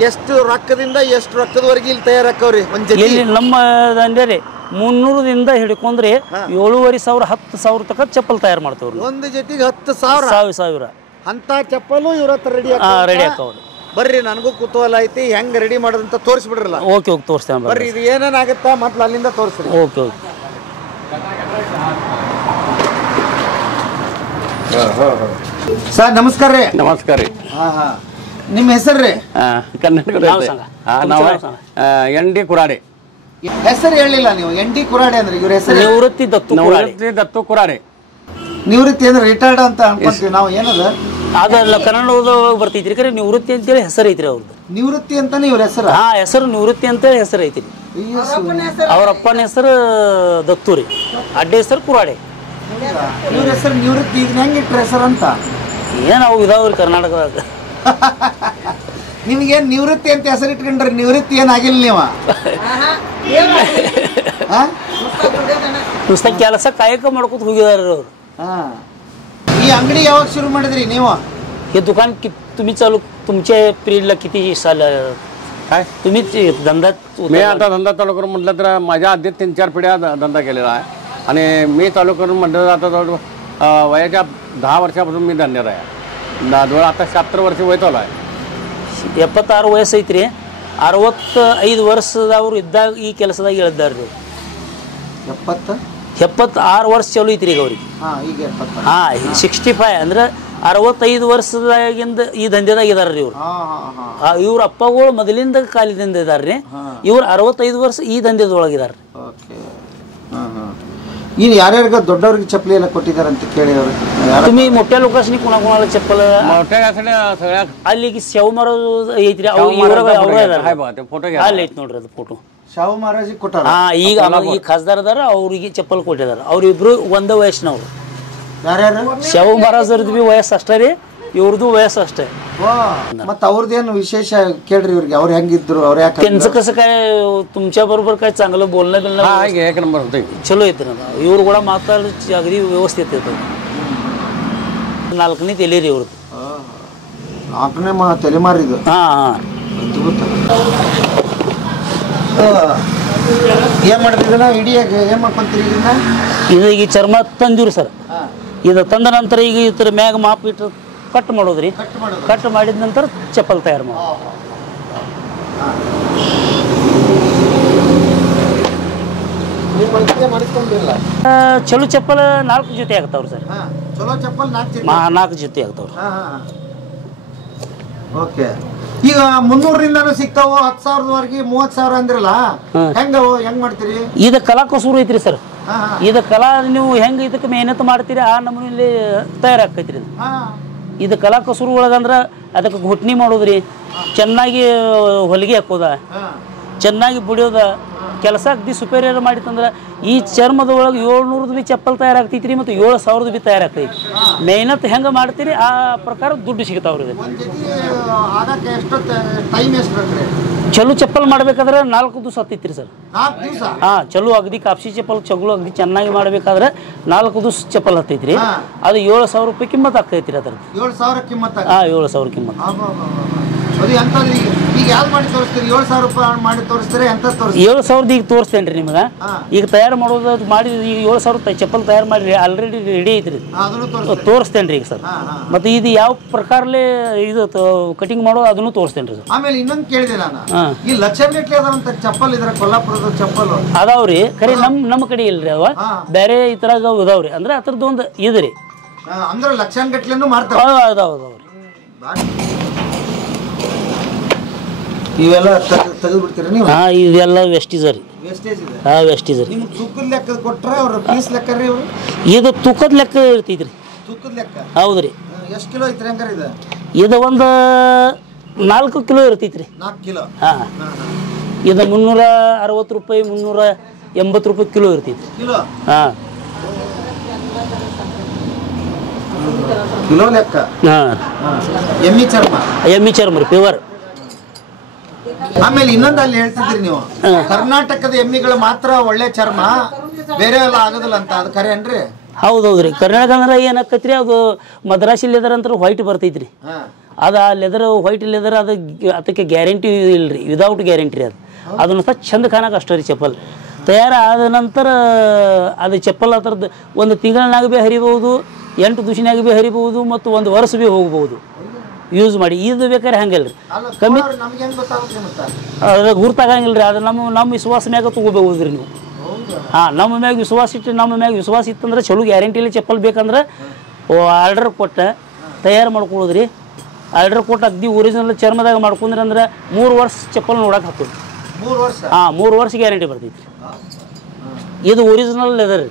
ಎಷ್ಟು ರೊಕ್ಕದಿಂದ ಎಷ್ಟು ರೊಕ್ಕದವರೆಗೆ ಇಲ್ಲಿ ತಯಾರಾಕವ್ರಿ? ಇಲ್ಲಿ ನಮ್ಮ ದಂಡೆ ರೀ 300ದಿಂದ ಹಿಡ್ಕೊಂಡ್ರೆ 7,500 10,000 ತನಕ ಚಪ್ಪಲ್ ತಯಾರು ಮಾಡ್ತೇವ್ರಿ. ಒಂದು ಜೊತೆಗೆ 10,000 ಅಂತ ಚಪ್ಪಲು ಇವ್ರ ಹತ್ರ ರೆಡಿ ಆಕವ್ರಿ. ಬರ್ರಿ, ನನಗೂ ಕುತೂಹಲ ಐತಿ ಹೆಂಗ್ ರೆಡಿ ಮಾಡೋದಂತ ತೋರಿಸ್ಬಿಡ್ರಲ್ಲ. ಓಕೆ ತೋರಿಸ್ತೇವೆ ಬರ್ರಿ. ಇದು ಏನೇನಾಗತ್ತಾ ಮೊದ್ಲು ಅಲ್ಲಿಂದ ತೋರಿಸ್ರಿ. ಓಕೆ. ಸರ್ ನಮಸ್ಕಾರ ರೀ. ನಮಸ್ಕಾರ ರೀ. ನಿಮ್ಮ ಹೆಸರು ರೀ? ಕರ್ನಾಟಕ ನಾವು ND ಕುರಾಡೆ. ಹೆಸರು ಹೇಳಿಲ್ಲ ನೀವು. ND ಕುರಾಡೆ ಅಂದ್ರೆ ಇವ್ರ ಹೆಸರು? ನಿವೃತ್ತಿ ದತ್ತು ಕುರಾಡೆ. ನಿವೃತ್ತಿ ಅಂದ್ರೆ ರಿಟೈರ್ಡ್ ಅಂತ ಅನ್ಕೊಂತೀವಿ ನಾವು. ಏನದ ಅದಲ್ಲ ಕನ್ನಡದೊಳಗೆ ಬರ್ತೈತ್ರಿ. ಕರೆ ನಿವೃತ್ತಿ ಅಂತೇಳಿ ಹೆಸರು ಐತ್ರಿ ಅವ್ರದ್ದು. ನಿವೃತ್ತಿ ಅಂತಾನೆ ಇವ್ರ ಹೆಸರು? ಹೆಸರು ನಿವೃತ್ತಿ ಅಂತೇಳಿ ಹೆಸರು ಐತ್ರಿ. ಅವ್ರ ಅಪ್ಪನ ಹೆಸರು ದತ್ತು ರೀ, ಅಡ್ಡ ಹೆಸರು ಕುರಾಡೆ. ಇವ್ರ ಹೆಸರು ನಿವೃತ್ತಿ. ಈಗ ಹೆಂಗೆ ಇಟ್ರ ಹೆಸರು ಅಂತ? ಏನು ಅವು ಇದಾವ್ರಿ ಕರ್ನಾಟಕದಾಗ. ನಿಮ್ಗೇನ್ ನಿವೃತ್ತಿ ಅಂತ ಹೆಸರು ಇಟ್ಕೊಂಡ್ರಿ? ನಿವೃತ್ತಿ ಏನಾಗಿಲ್ಲ ನೀವು? ಕೆಲಸ ಕಾಯಕ ಮಾಡ್ಕೊತ ಹೋಗಿದಾರ ಅವ್ರು. ಈ अंगडी यावग सुरू ಮಾಡಿದ್ರಿ ನೀವು? हे दुकान तुम्ही चालू तुमच्या पिरियडला किती साल काय तुम्ही धंदा? मी आता धंदा चालू करून म्हटलं तर माझ्या आधी 3-4 पिढ्या धंदा केलेला आहे आणि मी चालू करून म्हटलं आता जवळ वयाच्या 10 वर्षापासून मी धंद्यात आहे. जवळ आता 70 वर्ष वय चालू आहे. 76 ವಯಸ್ಸು ಐತ್ರಿ. 65 ವರ್ಷದವ್ರು ಇದ್ದಾಗ ಈ ಕೆಲಸದಾಗ ಹೇಳಿದ್ದಾರೆ. 76 ವರ್ಷ ಚಾಲು ಐತ್ರಿ ಈಗ ಅವ್ರಿಗೆ. 65 ಅಂದ್ರೆ 65 ವರ್ಷದಾಗಿಂದ ಈ ದಂಧೆದಾಗ ಇದಾರ್ರಿ ಇವ್ರು. ಇವ್ರ ಅಪ್ಪಗಳು ಮೊದಲಿಂದ ಕಾಲದಿಂದ ಇದಾರ್ರಿ. ಇವ್ರು 65 ವರ್ಷ ಈ ದಂಧೆದೊಳಗಿದಾರ್ರಿ. ಈಗ ಯಾರ್ಯಾರಿಗೆ ದೊಡ್ಡವ್ರಿಗೆ ಚಪ್ಪಲಿ ಎಲ್ಲ ಕೊಟ್ಟಿದ್ದಾರೆ ಅಂತ ಕೇಳಿ ಅವರು? तुम्ही मोठ्या लोकांनी कोणाकोणाला चप्पल सगळ्या ಅಲ್ಲಿ शेव मारो ಐತ್ರಿ. ಅಲ್ಲಿ ಐತಿ ನೋಡ್ರಿ ಅದು ಫೋಟೋ. ಶಾಹು ಮಹಾರಾಜ್ ಕೊಟ್ಟಾರ. ಈಗ ಈ ಖಾಸದಾರ್ ಅದಾರ, ಅವ್ರಿಗೆ ಚಪ್ಪಲ್ ಕೊಟ್ಟಿದಾರ. ಅವ್ರಿಬ್ರು ಒಂದೇ ವಯಸ್ಸಿನವ್ರು. ಯಾರ್ಯಾರು? ಶಾಹು ಮಹಾರಾಜರದ್ದು ಬಿ ವಯಸ್ಸು ಅಷ್ಟೇ ರೀ, ಇವ್ರದ್ದು ವಯಸ್ಸು ಅಷ್ಟೇ. मग ಅವ್ರದ್ದೇನು ವಿಶೇಷ ಕೇಳ್ರಿ ಇವ್ರಿಗೆ? ಅವ್ರು ಹೆಂಗಿದ್ರು? ಅವ್ರು ಯಾಕೆ? त्यांचं कसं काय तुमच्या बरोबर काय चांगलं बोलणं बिलणं एक नंबर होतं, ಚಲೋ ಐತಿ. ಇವ್ರು ಕೂಡ ಮಾತಾಡ ಅಗದಿ ವ್ಯವಸ್ಥಿತ ಐತೆ. 4ನೇ ತಲೆ ರೀ ಇವ್ರದ್ದು. 4ನೇ ತಲೆಮಾರಿದು. ಏನ್ ಮಾಡ್ತಿದ್ದೀನ? ಇಡಿಯಾಗ ಏನ್ ಮಾಡ್ಕೊಂತೀರಿ ಇದನ್ನ? ಇದು ಈಗ ಚರ್ಮ ತಂದಿವ್ರಿ ಸರ್. ಇದು ತಂದ ನಂತರ ಈಗ ಇದ್ರ ಮ್ಯಾಗ ಮಾಪ್ ಇಟ್ಟು ಕಟ್ ಮಾಡೋದ್ರಿ. ಕಟ್ ಮಾಡಿದ ನಂತರ ಚಪ್ಪಲ್ ತಯಾರು ಮಾಡೋದು. ಚಲೋ ಚಪ್ಪಲ್ 4 ಜೊತೆ ಆಗ್ತಾವ್ರಿ ಸರ್. ಚಲೋ ಚಪ್ಪಲ್ 4 ಜೊತೆ ಆಗ್ತಾವ್ರಿ. ಓಕೆ. ಈಗ 300ರಿಂದನೂ ಸಿಗ್ತಾವ 10,000ದವರೆಗೆ 30,000 ಅಂದ್ರಲ್ಲ, ಹೆಂಗ್ ಮಾಡ್ತೀರಿ? ಇದು ಕಲಾ ಕಸೂರು ಐತ್ರಿ ಸರ್. ಇದು ಕಲಾ ನೀವು ಹೆಂಗ್ ಇದಕ್ಕೆ ಮೆಹನತ್ ಮಾಡ್ತೀರಿ ಆ ನಮ್ಮಲ್ಲಿ ತಯಾರಾಕೈತ್ರಿ. ಇದು ಕಲಾ ಕಸೂರು ಒಳಗಂದ್ರೆ ಅದಕ್ಕೆ ಘುಟ್ನಿ ಮಾಡೋದ್ರಿ, ಚೆನ್ನಾಗಿ ಹೊಲಿಗೆ ಹಾಕೋದ, ಚೆನ್ನಾಗಿ ಬುಡಿಯೋದ ಕೆಲಸ ಅಗ್ದಿ ಸುಪೇರಿಯರ್ ಮಾಡಿತ್ತಂದ್ರೆ ಈ ಚರ್ಮದ ಒಳಗೆ 700 ಬಿ ಚಪ್ಪಲ್ ತಯಾರಾಗ್ತೈತ್ರಿ ಮತ್ತು 7,000 ಬಿ ತಯಾರಾಗ್ತೈತಿ. ಮೆಹನತ್ ಹೆಂಗೆ ಮಾಡ್ತೀರಿ ಆ ಪ್ರಕಾರ ದುಡ್ಡು ಸಿಗ್ತಾವ್ರಿ. ಚಲೋ ಚಪ್ಪಲ್ ಮಾಡ್ಬೇಕಾದ್ರೆ 4 ದಿವಸ ಹತ್ತೈತ್ರಿ ಸರ್. ಚಲೋ ಅಗದಿ ಕಾಪ್ಸಿ ಚಪ್ಪಲ್ ಚಗಲು ಅಗದಿ ಚೆನ್ನಾಗಿ ಮಾಡ್ಬೇಕಾದ್ರೆ 4 ದಿವಸ ಚಪ್ಪಲ್ ಹತ್ತೈತ್ರಿ. ಅದು 7,000 ರೂಪಾಯಿ ಕಿಮ್ಮತ್ ಆಗ್ತೈತ್ರಿ. ಅದ್ರದ್ದು 7,000 ಕಿಮ್ಮತ್. 7,000 ಕಿಮ್ಮತ್. ಅದು ಎಂತಂದ್ರೆ ಈಗ ಯಾವ್ದು ಮಾಡಿ ತೋರಿಸ್ತೀರಿ? 7,000 ರೂಪಾಯಿ ಮಾಡಿ ತೋರಿಸ್ತೀರಿ? ಎಂತ ತೋರಿಸ್ತೀರಿ? 7,000 ಈಗ ತೋರಿಸ್ತೇನೆ ರೀ ನಿಮ್ಗೆ. ಈಗ ತಯಾರು ಮಾಡೋದು ಮಾಡಿ ಈಗ 7,000 ಚಪ್ಪಲ್ ತಯಾರು ಮಾಡಿ ಆಲ್ರೆಡಿ ರೆಡಿ ಐತ್ರಿ, ತೋರಿಸ್ತೇನೆ ರೀ ಈಗ ಸರ್. ಮತ್ತು ಇದು ಯಾವ ಪ್ರಕಾರಲೇ ಇದು ಕಟಿಂಗ್ ಮಾಡೋದು ಅದನ್ನು ತೋರಿಸ್ತೇನೆ ರೀ ಸರ್. ಆಮೇಲೆ ಇನ್ನೊಂದು ಕೇಳಿದೆ ನಾನು, ಈ ಲಕ್ಷಗಟ್ಟಲೆ ಅದಾವಂತ ಚಪ್ಪಲ್ ಇದ್ರ ಕೊಲ್ಲಾಪುರದ ಚಪ್ಪಲ್ ಅದಾವ್ರಿ. ಖರೆ ನಮ್ಮ ಕಡೆ ಇಲ್ರಿ ಅವ, ಬೇರೆ ಈ ಥರ ಅದಾವ್ರಿ. ಅಂದ್ರೆ ಆ ಥರದ್ದು ಒಂದು ಇದು ರೀ, ಅಂದ್ರೆ ಲಕ್ಷಗಟ್ಟಲೆನೂ ಮಾಡ್ತಾವ. ಅದಾವ್ರಿ. ಇವೆಲ್ಲ ತೆಗೆದು ಬಿಡ್ತೀರಿ ನೀವು? ಇದೆಲ್ಲ ವೆಸ್ಟೀಸ್ ರೀ. ವೇಸ್ಟೇಜ್ ಇದೆ. ವೆಸ್ಟೀಸ್ ರೀ. ನಿಮ್ಗೆ ತೂಕದ ಲೆಕ್ಕ ಕೊಟ್ರೆ ಅವ್ರ ಪೀಸ್ ಲೆಕ್ಕ ರೀ ಅವರು? ಇದು ತೂಕದ ಲೆಕ್ಕ ಇರ್ತೈತ್ರಿ. ತೂಕದ ಲೆಕ್ಕ? ಹೌದ್ರಿ. ಎಷ್ಟು ಕಿಲೋ ಐತ್ರಿ ಹಂಗಾರೆ ಇದು? ಇದು ಒಂದು 4 ಕಿಲೋ ಇರ್ತೈತ್ರಿ. 4 ಕಿಲೋ? ಇದು 360 ರೂಪಾಯಿ 380 ರೂಪಾಯಿ ಕಿಲೋ ಇರ್ತೈತಿ. ಕಿಲೋ? ಕಿಲೋ ಲೆಕ್ಕ. ಎಮ್ಮಿ ಚರ್ಮ ರೀ, ಪ್ಯೂರ್. ಆಮೇಲೆ ಇನ್ನೊಂದು ಅಲ್ಲಿ ಹೇಳ್ತಿದ್ರಿ ನೀವು, ಕರ್ನಾಟಕದ ಎಮ್ಮಿಗಳು ಮಾತ್ರ ಒಳ್ಳೆ ಚರ್ಮ, ಬೇರೆ ಎಲ್ಲ ಆಗೋದಿಲ್ಲ ಅಂತ, ಅದು ಖರೆ ಏನ್ರಿ? ಹೌದೌದ್ರಿ. ಕರ್ನಾಟಕ ಅಂದ್ರೆ ಏನಾಕೈತ್ರಿ, ಅದು ಮದ್ರಾಸಿ ಲೆದರ್ ಅಂತ ವೈಟ್ ಬರ್ತೈತ್ರಿ. ಅದು ಆ ಲೆದರ್ ವೈಟ್ ಲೆದರ್ ಅದು ಅದಕ್ಕೆ ಗ್ಯಾರಂಟಿ ಇಲ್ರಿ, ವಿದೌಟ್ ಗ್ಯಾರಂಟಿ ಅದು. ಅದನ್ನ ಸಹ ಚಂದ ಕಾಣಕ್ಕೆ ಅಷ್ಟೇ ರೀ ಚಪ್ಪಲ್. ತಯಾರಾದ ನಂತರ ಅದು ಚಪ್ಪಲ್ ಆ ಥರದ್ದು 1 ತಿಂಗಳನ್ನಾಗ ಭೀ ಹರಿಬಹುದು, 8 ದಿವಸನಾಗ ಭೀ ಹರಿಬಹುದು, ಮತ್ತು 1 ವರ್ಷ ಭೀ ಹೋಗ್ಬೋದು ಯೂಸ್ ಮಾಡಿ. ಇದು ಬೇಕಾದ್ರೆ ಹಂಗಲ್ಲ ರೀ, ಕಮ್ಮಿ ಅದ್ರಾಗ ಗುರ್ತಾಗಂಗಿಲ್ಲ ರೀ. ಅದು ನಮ್ಮ ವಿಶ್ವಾಸ ಮ್ಯಾಗ ತೊಗೋಬೋದ್ರಿ ನೀವು. ನಮ್ಮ ಮ್ಯಾಗ ವಿಶ್ವಾಸ ಇತ್ತಂದ್ರೆ ಚಲೋ ಗ್ಯಾರಂಟಿಲಿ ಚಪ್ಪಲ್ ಬೇಕಂದ್ರೆ ಆರ್ಡರ್ ಕೊಟ್ಟು ತಯಾರು ಮಾಡ್ಕೊಳ್ಳೋದ್ರಿ. ಆರ್ಡರ್ ಕೊಟ್ಟು ಅಗ್ದಿ ಒರಿಜಿನಲ್ ಚರ್ಮದಾಗ ಮಾಡ್ಕೊಂಡ್ರಿ ಅಂದ್ರೆ 3 ವರ್ಷ ಚಪ್ಪಲ್ ನೋಡಕ್ಕೆ ಹಾಕೋದು. 3 ವರ್ಷ? 3 ವರ್ಷ ಗ್ಯಾರಂಟಿ ಬರ್ತೈತಿ. ಇದು ಒರಿಜಿನಲ್ ಲೆದರ್ ರೀ.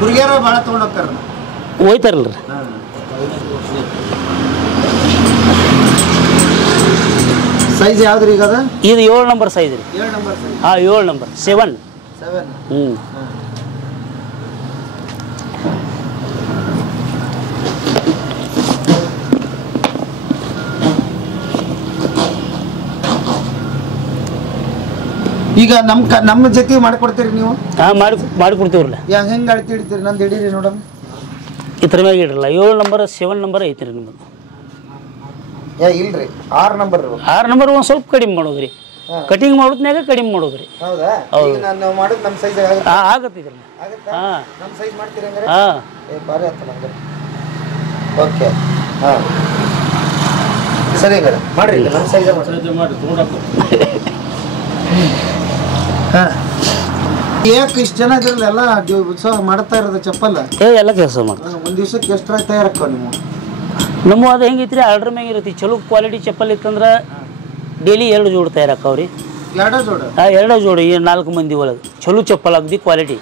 ಹುಡುಗಿಯರ ಭಾಳ ತೊಗೊಂಡೋಗ್ತಾರ, ಹೋಯ್ತಾರಲ್ರಿ. ಸೈಜ್ ಯಾವ್ದ್ರಿ ಈಗ? ಇದು 7 ನಂಬರ್ ಸೈಜ್ ರೀ. 7 ನಂಬರ್ ಸೈಜ್? 7 ನಂಬರ್ 7. ಈಗ ನಮ್ಮ ಜೊತೆ ಮಾಡಿಕೊಡ್ತೀರಿ ನೀವು? ಮಾಡಿಕೊಡ್ತೀವ್ರಲ್ಲ. ಹೆಂಗೆ ಅಳ್ತಿ ಹಿಡಿತೀರಿ? ನಂದು ಹಿಡೀರಿ ನೋಡಮ್. ಇದ್ರ ಮ್ಯಾಗ ಇಡ್ರಲ್ಲ. 7 ನಂಬರ್ 7 ನಂಬರ್ ಐತ್ರಿ ನಿಮ್ಮದು. ಇಲ್ರಿ 6 ನಂಬರ್. 6 ನಂಬರ್ ಒಂದು ಸ್ವಲ್ಪ ಕಡಿಮೆ ಮಾಡೋದ್ರಿ, ಕಟಿಂಗ್ ಮಾಡೋದ್ನಾಗ ಕಡಿಮೆ ಮಾಡೋದ್ರಿ. ಹೌದಾ? ನಾವು ಮಾಡೋದು ನಮ್ಮ ಸೈಜ್ ಆಗತ್ತಿದ್ರಲ್ಲ. ನಮ್ಮ ಸೈಜ್ ಮಾಡ್ತೀರಿ ಹಂಗಾರೆ? ಭಾರಿ ಆಗ್ತದೆ ಹಂಗಾರೆ. ಓಕೆ, ಸರಿ ಹಂಗಾರೆ ಮಾಡ್ರಿ, ನಮ್ಮ ಸೈಜ್ ಮಾಡಿ. ಯಾಕೆ ಇಷ್ಟು ಜನ ಇದ್ರಲ್ಲ ಎಲ್ಲ ಉತ್ಸವ ಮಾಡ್ತಾ ಇರೋದು ಚಪ್ಪಲ್? ಎಲ್ಲ ಕೆಲಸ ಮಾಡ್ತಾರೆ. ಒಂದು ದಿವ್ಸಕ್ಕೆ ಎಷ್ಟು ತಯಾರಕ್ಕ ನೀವು? ನಮ್ಮ ಅದು ಹೆಂಗೈತ್ರಿ, ಆರ್ಡ್ರ್ ಮ್ಯಾಗ ಇರುತ್ತೆ. ಚಲೋ ಕ್ವಾಲಿಟಿ ಚಪ್ಪಲ್ ಇತ್ತಂದ್ರೆ ಡೈಲಿ 2 ಜೋಡಿ ತಯಾರಾಕವ್ರಿ. 2 ಜೋಡಿ? 2 ಜೋಡಿ 4 ಮಂದಿ ಒಳಗೆ ಚಲೋ ಚಪ್ಪಲ್ ಅಗ್ದಿ ಕ್ವಾಲಿಟಿ.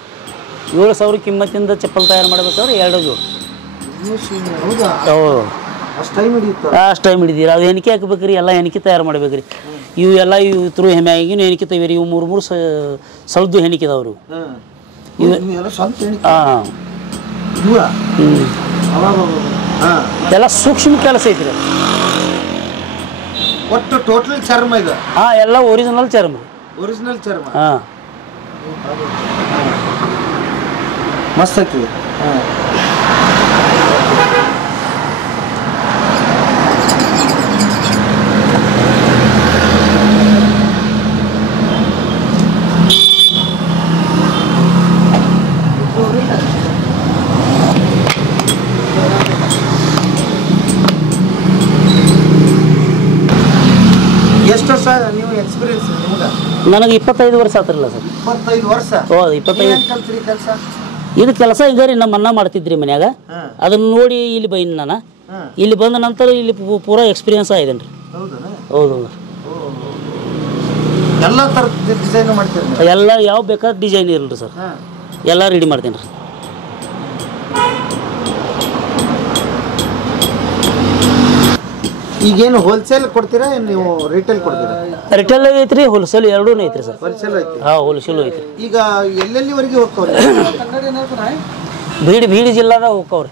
7,000 ಕಿಮ್ಮತ್ತಿಂದ ಚಪ್ಪಲ್ ತಯಾರು ಮಾಡ್ಬೇಕಾದ್ರೆ 2 ಜೋಡಿ. ಹೌದು, ಅಷ್ಟು ಟೈಮ್ ಹಿಡಿಯುತ್ತೆ? ಅಷ್ಟು ಟೈಮ್ ಹಿಡಿದೀರಿ. ಅದು ಎಣಿಕೆ ಹಾಕ್ಬೇಕ್ರಿ, ಎಲ್ಲ ಎಣಿಕೆ ತಯಾರು ಮಾಡ್ಬೇಕ್ರಿ. ಇವು ಎಲ್ಲ ಇವು ಥ್ರೂ ಹೆಮ್ಮೆಗಿನೂ ಎಣಿಕೆ ತೆಗೀರಿ. ಇವು 3 ಸಳ್ದು ಹೆಣಿಕೆ ಇದಾವ್ರಿ. ಎಲ್ಲ ಸೂಕ್ಷ್ಮ ಕೆಲಸ ಐತ್ರಿ. ಒಟ್ಟು ಟೋಟಲ್ ಚರ್ಮ ಇದೆ? ಎಲ್ಲ ಒರಿಜಿನಲ್ ಚರ್ಮ. ಒರಿಜಿನಲ್ ಚರ್ಮ? ಮಸ್ತ್ ಐತಿ. ಎಷ್ಟು ವರ್ಷ ನೀವು ಎಕ್ಸ್ಪೀರಿಯನ್ಸ್ ನಿಮ್ಗೆ? ನನಗೆ 25 ವರ್ಷ ಆತ್ರಲ್ಲ ಸರ್. 25 ವರ್ಷ? ಹೌದು, 25. ಕಲ್ತ್ರಿ ಕೆಲಸ? ಇದು ಕೆಲಸ ಈಗ ರೀ ನಮ್ಮ ಅಣ್ಣ ಮಾಡ್ತಿದ್ರಿ ಮನ್ಯಾಗ. ಅದನ್ನ ನೋಡಿ ಇಲ್ಲಿ ಬೈನ್ ನಾನು. ಇಲ್ಲಿ ಬಂದ ನಂತರ ಇಲ್ಲಿ ಪೂರಾ ಎಕ್ಸ್ಪೀರಿಯನ್ಸ್ ಆಗಿದ್ದೇನೆ ರೀ. ಹೌದು. ಎಲ್ಲ ಥರದ ಡಿಸೈನ್ ಮಾಡ್ತೀರಿ? ಎಲ್ಲ ಯಾವ ಬೇಕಾದ ಡಿಸೈನ್ ಇರಲ್ರಿ ಸರ್, ಎಲ್ಲ ರೆಡಿ ಮಾಡ್ತೀನಿ ರೀ. ಈಗೇನು ಹೋಲ್ಸೇಲ್ ಕೊಡ್ತೀರಾ ನೀವು ರಿಟೇಲ್ ಕೊಡ್ತೀರಾ? ರಿಟೇಲ್ ಐತ್ರಿ, ಹೋಲ್ಸೇಲ್ ಎರಡೂ ಐತ್ರಿ ಸರ್. ಹೋಲ್ಸೇಲ್ ಐತಿ? ಹೋಲ್ಸೇಲ್ ಐತ್ರಿ. ಈಗ ಎಲ್ಲೆಲ್ಲಿವರೆಗೆ ಹೋಗ್ತಾವ್ರಿ? ಬೀಡ್ ಜಿಲ್ಲಾದಾಗ ಹೋಗ್ತಾವ್ರಿ.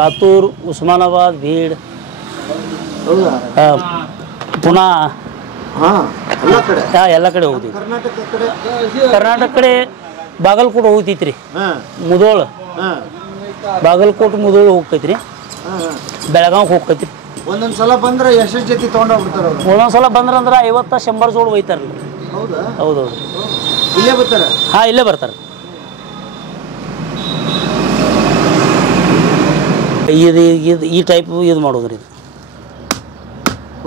ಲಾತೂರ್, ಉಸ್ಮಾನಾಬಾದ್, ಬೀಡ್, ಪುನಾ, ಎಲ್ಲ ಕಡೆ ಹೋಗ್ತೀವಿ. ಕರ್ನಾಟಕ ಕಡೆ ಬಾಗಲಕೋಟೆ ಹೋಗ್ತೈತ್ರಿ, ಮುದೋಳ, ಬಾಗಲಕೋಟೆ ಮುದೋಳ ಹೋಗ್ತೈತ್ರಿ, ಬೆಳಗಾವ್ ಹೋಗ್ತೈತ್ರಿ. ಒಂದೊಂದ್ಸಲ ಬಂದ್ರೆ ಎಷ್ಟು ಜೊತೆ ತೊಗೊಂಡೋಗ್ಬಿಡ್ತಾರ ಅವ್ರು? ಒಂದೊಂದ್ಸಲ ಬಂದ್ರಂದ್ರೆ 50-100 ಜೋಡಿ ಒಯ್ತಾರಲ್ಲ. ಹೌದಾ? ಹೌದೌದು. ಇಲ್ಲೇ ಬರ್ತಾರ? ಹಾಂ, ಇಲ್ಲೇ ಬರ್ತಾರೆ. ಈ ಟೈಪ್ ಇದು ಮಾಡೋದ್ರಿ ಇದು.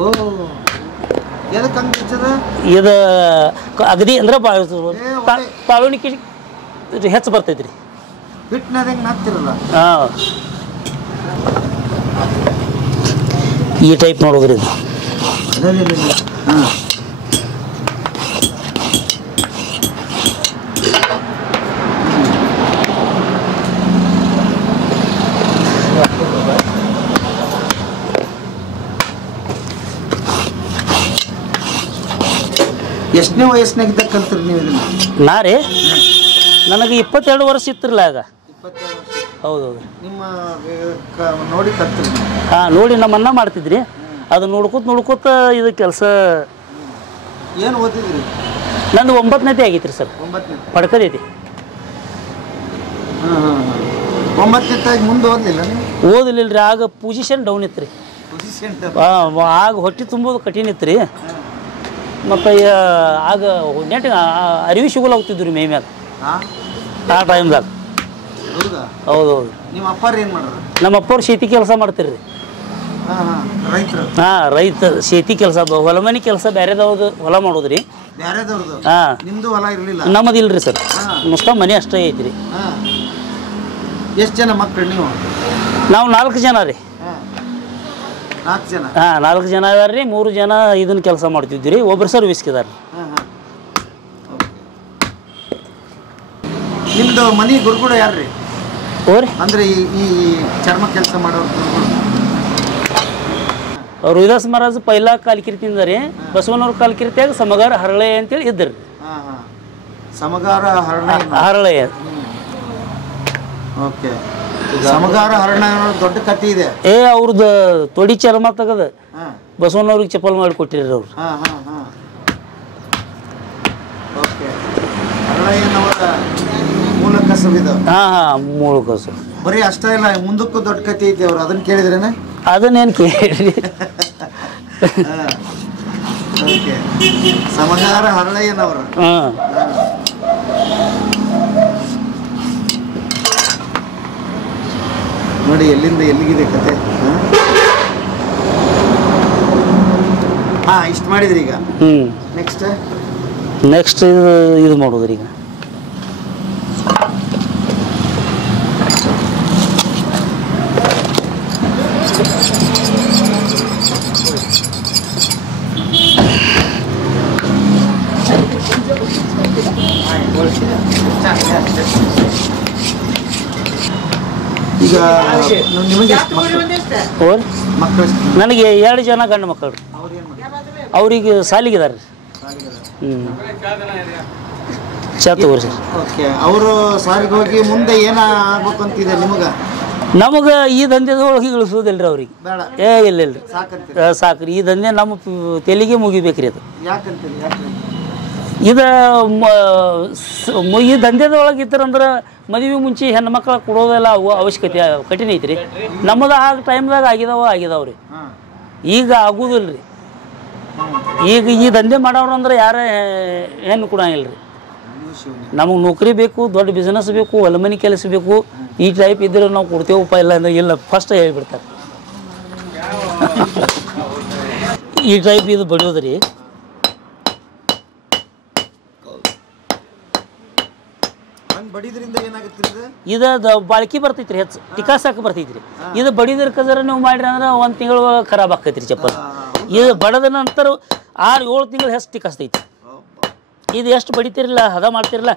ಓ, ಎದಕ್ಕೆ ಹಂಗೆ ಹಚ್ಚದ? ಇದು ಅಗದಿ ಅಂದ್ರೆ ತಾಳುಣಿಕೆ ಹೆಚ್ಚು ಬರ್ತೈತ್ರಿ. ಹಿಟ್ನಾಗ ಹೆಂಗೆ ನಾಕ್ತಿರಲ್ಲ? ಹಾಂ, ಈ ಟೈಪ್ ಮಾಡೋದ್ರಿ ಇದು. ಹಾಂ, ಎಷ್ಟನೇ ವಯಸ್ಸಿನಾಗಿದ್ದ ಕಲ್ತ್ರಿ ನೀವು ಇದನ್ನ? ನಾ ರೀ ನನಗೆ 22 ವರ್ಷ ಇತ್ತಿರಲ್ಲ ಆಗ. 22 ವರ್ಷ. ಹೌದೌದು. ನಿಮ್ಮ ನೋಡಿ ಕಲ್ತ್ರಿ? ಹಾಂ, ನೋಡಿ ನಮ್ಮ ಅಣ್ಣ ಮಾಡ್ತಿದ್ರಿ. ಅದು ನೋಡ್ಕೋತ ಇದು ಕೆಲಸ. ಏನು ಓದಿದ್ರಿ? ನಂದು 9ನೇತೆ ಆಗೈತ್ರಿ ಸರ್. 9ನೇ ಪಡ್ಕದೈತಿ. ಹಾಂ, 9ನೇ ಮುಂದೆ ಓದಲಿಲ್ಲ ನೀವು? ಓದಲಿಲ್ಲ. ಆಗ ಪೊಸಿಷನ್ ಡೌನ್ ಇತ್ತು ರೀ. ಆಗ ಹೊಟ್ಟೆ ತುಂಬೋದು ಕಠಿಣ ಇತ್ತು ರೀ. ಮತ್ತು ಆಗ ನೆಟ್ ಅರಿವಿ ಸಿಗೋಲ್ಲ ಹೋಗ್ತಿದ್ವಿ ರೀ ಮೈ ಮ್ಯಾಗ ಆ ಟೈಮ್ದಾಗ. ಹೌದೌದು. ನಿಮ್ಮ ಅಪ್ಪಾರು ಏನು ಮಾಡ್ರಿ? ನಮ್ಮ ಅಪ್ಪವ್ರು ಶೇತಿ ಕೆಲಸ ಮಾಡ್ತೀರಿ. ರೈತರು? ಹಾಂ, ರೈತ ಶೇತಿ ಕೆಲಸ, ಹೊಲ ಮನೆ ಕೆಲಸ, ಬೇರೆದವ್ರದ್ದು ಹೊಲ ಮಾಡೋದ್ರಿ. ಬೇರೆದವ್ರದ್ದು? ಹಾಂ, ನಿಮ್ಮದು ಹೊಲ ಇರಲಿಲ್ಲ? ನಮ್ಮದು ಇಲ್ರಿ ಸರ್. ಮುಸ್ತ ಮನೆ ಅಷ್ಟೇ ಐತ್ರಿ. ಎಷ್ಟು ಜನ ಮಕ್ಕಳು ನೀವು? ನಾವು 4 ಜನ ರೀ. 4 ಜನ? ಹಾಂ, 4 ಜನ ಇದಾರೆ ರೀ. 3 ಜನ ಇದನ್ನ ಕೆಲಸ ಮಾಡ್ತಿದ್ವಿ ರೀ. ಒಬ್ಬರು ಸರ್ವಿಸ್ಗಿದಾರೆ. ನಿಮ್ದು ಮನೆ ಗುರುಗಳು ಯಾರ್ರಿ? ಓರಿ ಅಂದ್ರೆ ಈ ಚರ್ಮ ಕೆಲಸ ಮಾಡೋರು ಗುರುಗಳು? ರೋಹಿದಾಸ್ ಮಹಾರಾಜ್ ಪೈಲಾ ಕಾಲ್ಕಿರ್ತಿಂದ ರೀ. ಬಸವನವ್ರ ಕಾಲ್ಕಿರ್ತಿಯಾಗ ಸಮಗಾರ ಹರಳೆ ಅಂತೇಳಿ ಇದ್ದರು. ಸಮಗಾರ ಹರಳೆ? ಹರಳೆ. ಓಕೆ. ಸಮಗಾರ ಹರಣ ದೊಡ್ಡ ಕಥೆ ಇದೆ. ಅವ್ರದ್ದು ತೊಡಿ ಚರ್ಮ ತೆಗದ ಬಸವನವ್ರಿಗೆ ಚಪ್ಪಲ್ ಮಾಡಿ ಕೊಟ್ಟಿರಿ ಅವ್ರು. ಓಕೆ. ಹರಳೆಯನವರ ಮೂಲ ಕಸಬಿದು? ಹಾಂ, ಮೂಲ ಕಸಬು. ಬರೀ ಅಷ್ಟೇ ಇಲ್ಲ, ಮುಂದಕ್ಕೂ ದೊಡ್ಡ ಕಥೆ ಐತಿ. ಅವ್ರು ಅದನ್ನ ಕೇಳಿದ್ರೇನೆ? ಅದನ್ನೇನು ಕೇಳಿ. ಓಕೆ. ಸಮಗಾರ ಹರಳೆಯನವರು. ಹಾಂ, ನೋಡಿ ಎಲ್ಲಿಂದ ಎಲ್ಲಿಗಿದೆ ಕತೆ. ಹಾಂ, ಇಷ್ಟು ಮಾಡಿದ್ರಿ ಈಗ. ನೆಕ್ಸ್ಟ್ ಇದು ಮಾಡೋದ್ರಿ ಈಗ. ಈಗ ನಿಮಗೆ ಮಕ್ಕಳು? ನನಗೆ 2 ಜನ ಗಂಡು ಮಕ್ಕಳು. ಅವ್ರಿಗೆ ಸಾಲಿಗಿದಾರೆ. ಚಾ ತಗೋರಿ ಸರ್. ಓಕೆ. ಅವರು ಸಾರಿಗೆ ಹೋಗಿ ಮುಂದೆ ಏನ ಆಗ್ಬೇಕು ಅಂತಿದೆ ನಿಮಗೆ? ನಮಗೆ ಈ ದಂಧೆದೊಳಗೆ ಇಳಿಸೋದಿಲ್ರಿ ಅವ್ರಿಗೆ. ಬೇಡ? ಇಲ್ಲ ಇಲ್ರಿ, ಸಾಕ್ರಿ. ಈ ದಂಧೆ ನಮ್ಮ ತೆಲಿಗೆ ಮುಗಿಬೇಕ್ರಿ. ಅದು ಯಾಕಂತೀರಿ? ಇದು ಈ ದಂಧೆದೊಳಗೆ ಇತ್ತರಂದ್ರೆ ಮದುವೆ ಮುಂಚೆ ಹೆಣ್ಣು ಮಕ್ಕಳ ಕೊಡೋದೆಲ್ಲ ಅವಶ್ಯಕತೆ ಕಠಿಣ ಐತ್ರಿ. ನಮ್ಮದು ಆ ಟೈಮ್ದಾಗ ಆಗಿದಾವ್ರಿ. ಈಗ ಆಗೋದಿಲ್ಲ ರೀ. ಈಗ ಈ ದಂಧೆ ಮಾಡೋರು ಅಂದ್ರೆ ಯಾರೇ ಹೆಣ್ಣು ಕೊಡಂಗಿಲ್ಲ ರೀ. ನಮಗೆ ನೌಕರಿ ಬೇಕು, ದೊಡ್ಡ ಬಿಸ್ನೆಸ್ ಬೇಕು, ಹೊಲ ಮನೆ ಕೆಲಸ ಬೇಕು. ಈ ಟೈಪ್ ಇದ್ರೆ ನಾವು ಕೊಡ್ತೇವಪ್ಪ, ಇಲ್ಲ ಅಂದ್ರೆ ಇಲ್ಲ ಫಸ್ಟ್ ಹೇಳ್ಬಿಡ್ತಾರೆ. ಈ ಟೈಪ್ ಇದು ಬಡಿಯೋದ್ರಿ. ಇದು ಬಾಳ್ಕಿ ಬರ್ತೈತ್ರಿ, ಹೆಚ್ಚು ಟಿಕಾಸಾಕ ಬರ್ತೈತ್ರಿ. ಇದು ಬಡಿದ್ರ ಕಜರ ನೀವು ಮಾಡ್ರಿ ಅಂದ್ರೆ 1 ತಿಂಗಳು ಖರಾಬ್ ಆಕೈತ್ರಿ ಚಪ್ಪಲ್. ಇದು ಬಡದ ನಂತರ 6-7 ತಿಂಗಳು ಹೆಚ್ಚು ಟಿಕಾಸ್ತೈತಿ. ಇದು ಎಷ್ಟು ಬಡಿತಿರಲ್ಲ, ಹದ ಮಾಡ್ತಿರಲ್ಲ,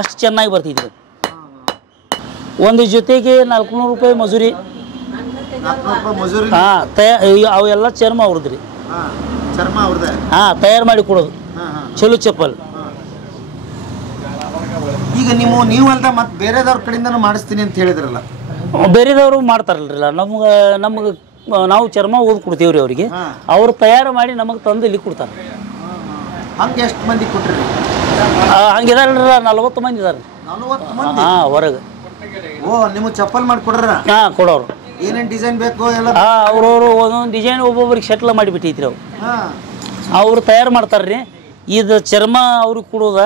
ಅಷ್ಟು ಚೆನ್ನಾಗಿ ಬರ್ತೈತಿ. ಒಂದು ಜೊತೆಗೆ 400 ರೂಪಾಯಿ ಮಜೂರಿ. ಹಾಂ, ಅವೆಲ್ಲ ಚರ್ಮ ಅವ್ರದ್ರಿ. ಹಾಂ, ತಯಾರು ಮಾಡಿ ಕೊಡೋದು ಚಲೋ ಚಪ್ಪಲ್. ಈಗ ನೀವು ಅಲ್ದ ಮತ್ತೆ ಬೇರೆದವ್ರ ಕಡೆಯಿಂದನೂ ಮಾಡಿಸ್ತೀನಿ ಅಂತ ಹೇಳಿದ್ರಲ್ಲ? ಬೇರೆದವರು ಮಾಡ್ತಾರಲ್ರಲ್ಲ. ನಮಗೆ ನಾವು ಚರ್ಮ ಓದ್ ಕೊಡ್ತೀವ್ರಿ ಅವ್ರಿಗೆ. ಅವ್ರು ತಯಾರು ಮಾಡಿ ನಮಗೆ ತಂದು ಇಲ್ಲಿ ಕೊಡ್ತಾರೆ. ಹಂಗೆ ಎಷ್ಟು ಮಂದಿ ಕೊಟ್ರಿ? ಹಂಗಿದಾರಲ್ರ 40 ಮಂದಿ ಇದಾರೆ. 40 ಮಂದಿ? ಹಾಂ, ಹೊರಗೆ. ಓ, ನಿಮಗೆ ಚಪ್ಪಲ್ ಮಾಡಿ ಕೊಡ್ರ? ಹಾಂ, ಕೊಡೋರು. ಏನೇನ್ ಡಿಸೈನ್ ಬೇಕು ಎಲ್ಲ ಅವ್ರವ್ರು ಒಂದೊಂದು ಡಿಸೈನ್ ಒಬ್ಬೊಬ್ರಿಗೆ ಶಟ್ಲ ಮಾಡಿಬಿಟ್ಟೈತ್ರಿ ಅವು ಅವ್ರು ತಯಾರು ಮಾಡ್ತಾರ್ರಿ. ಇದು ಚರ್ಮ ಅವ್ರಿಗೆ ಕೊಡೋದ,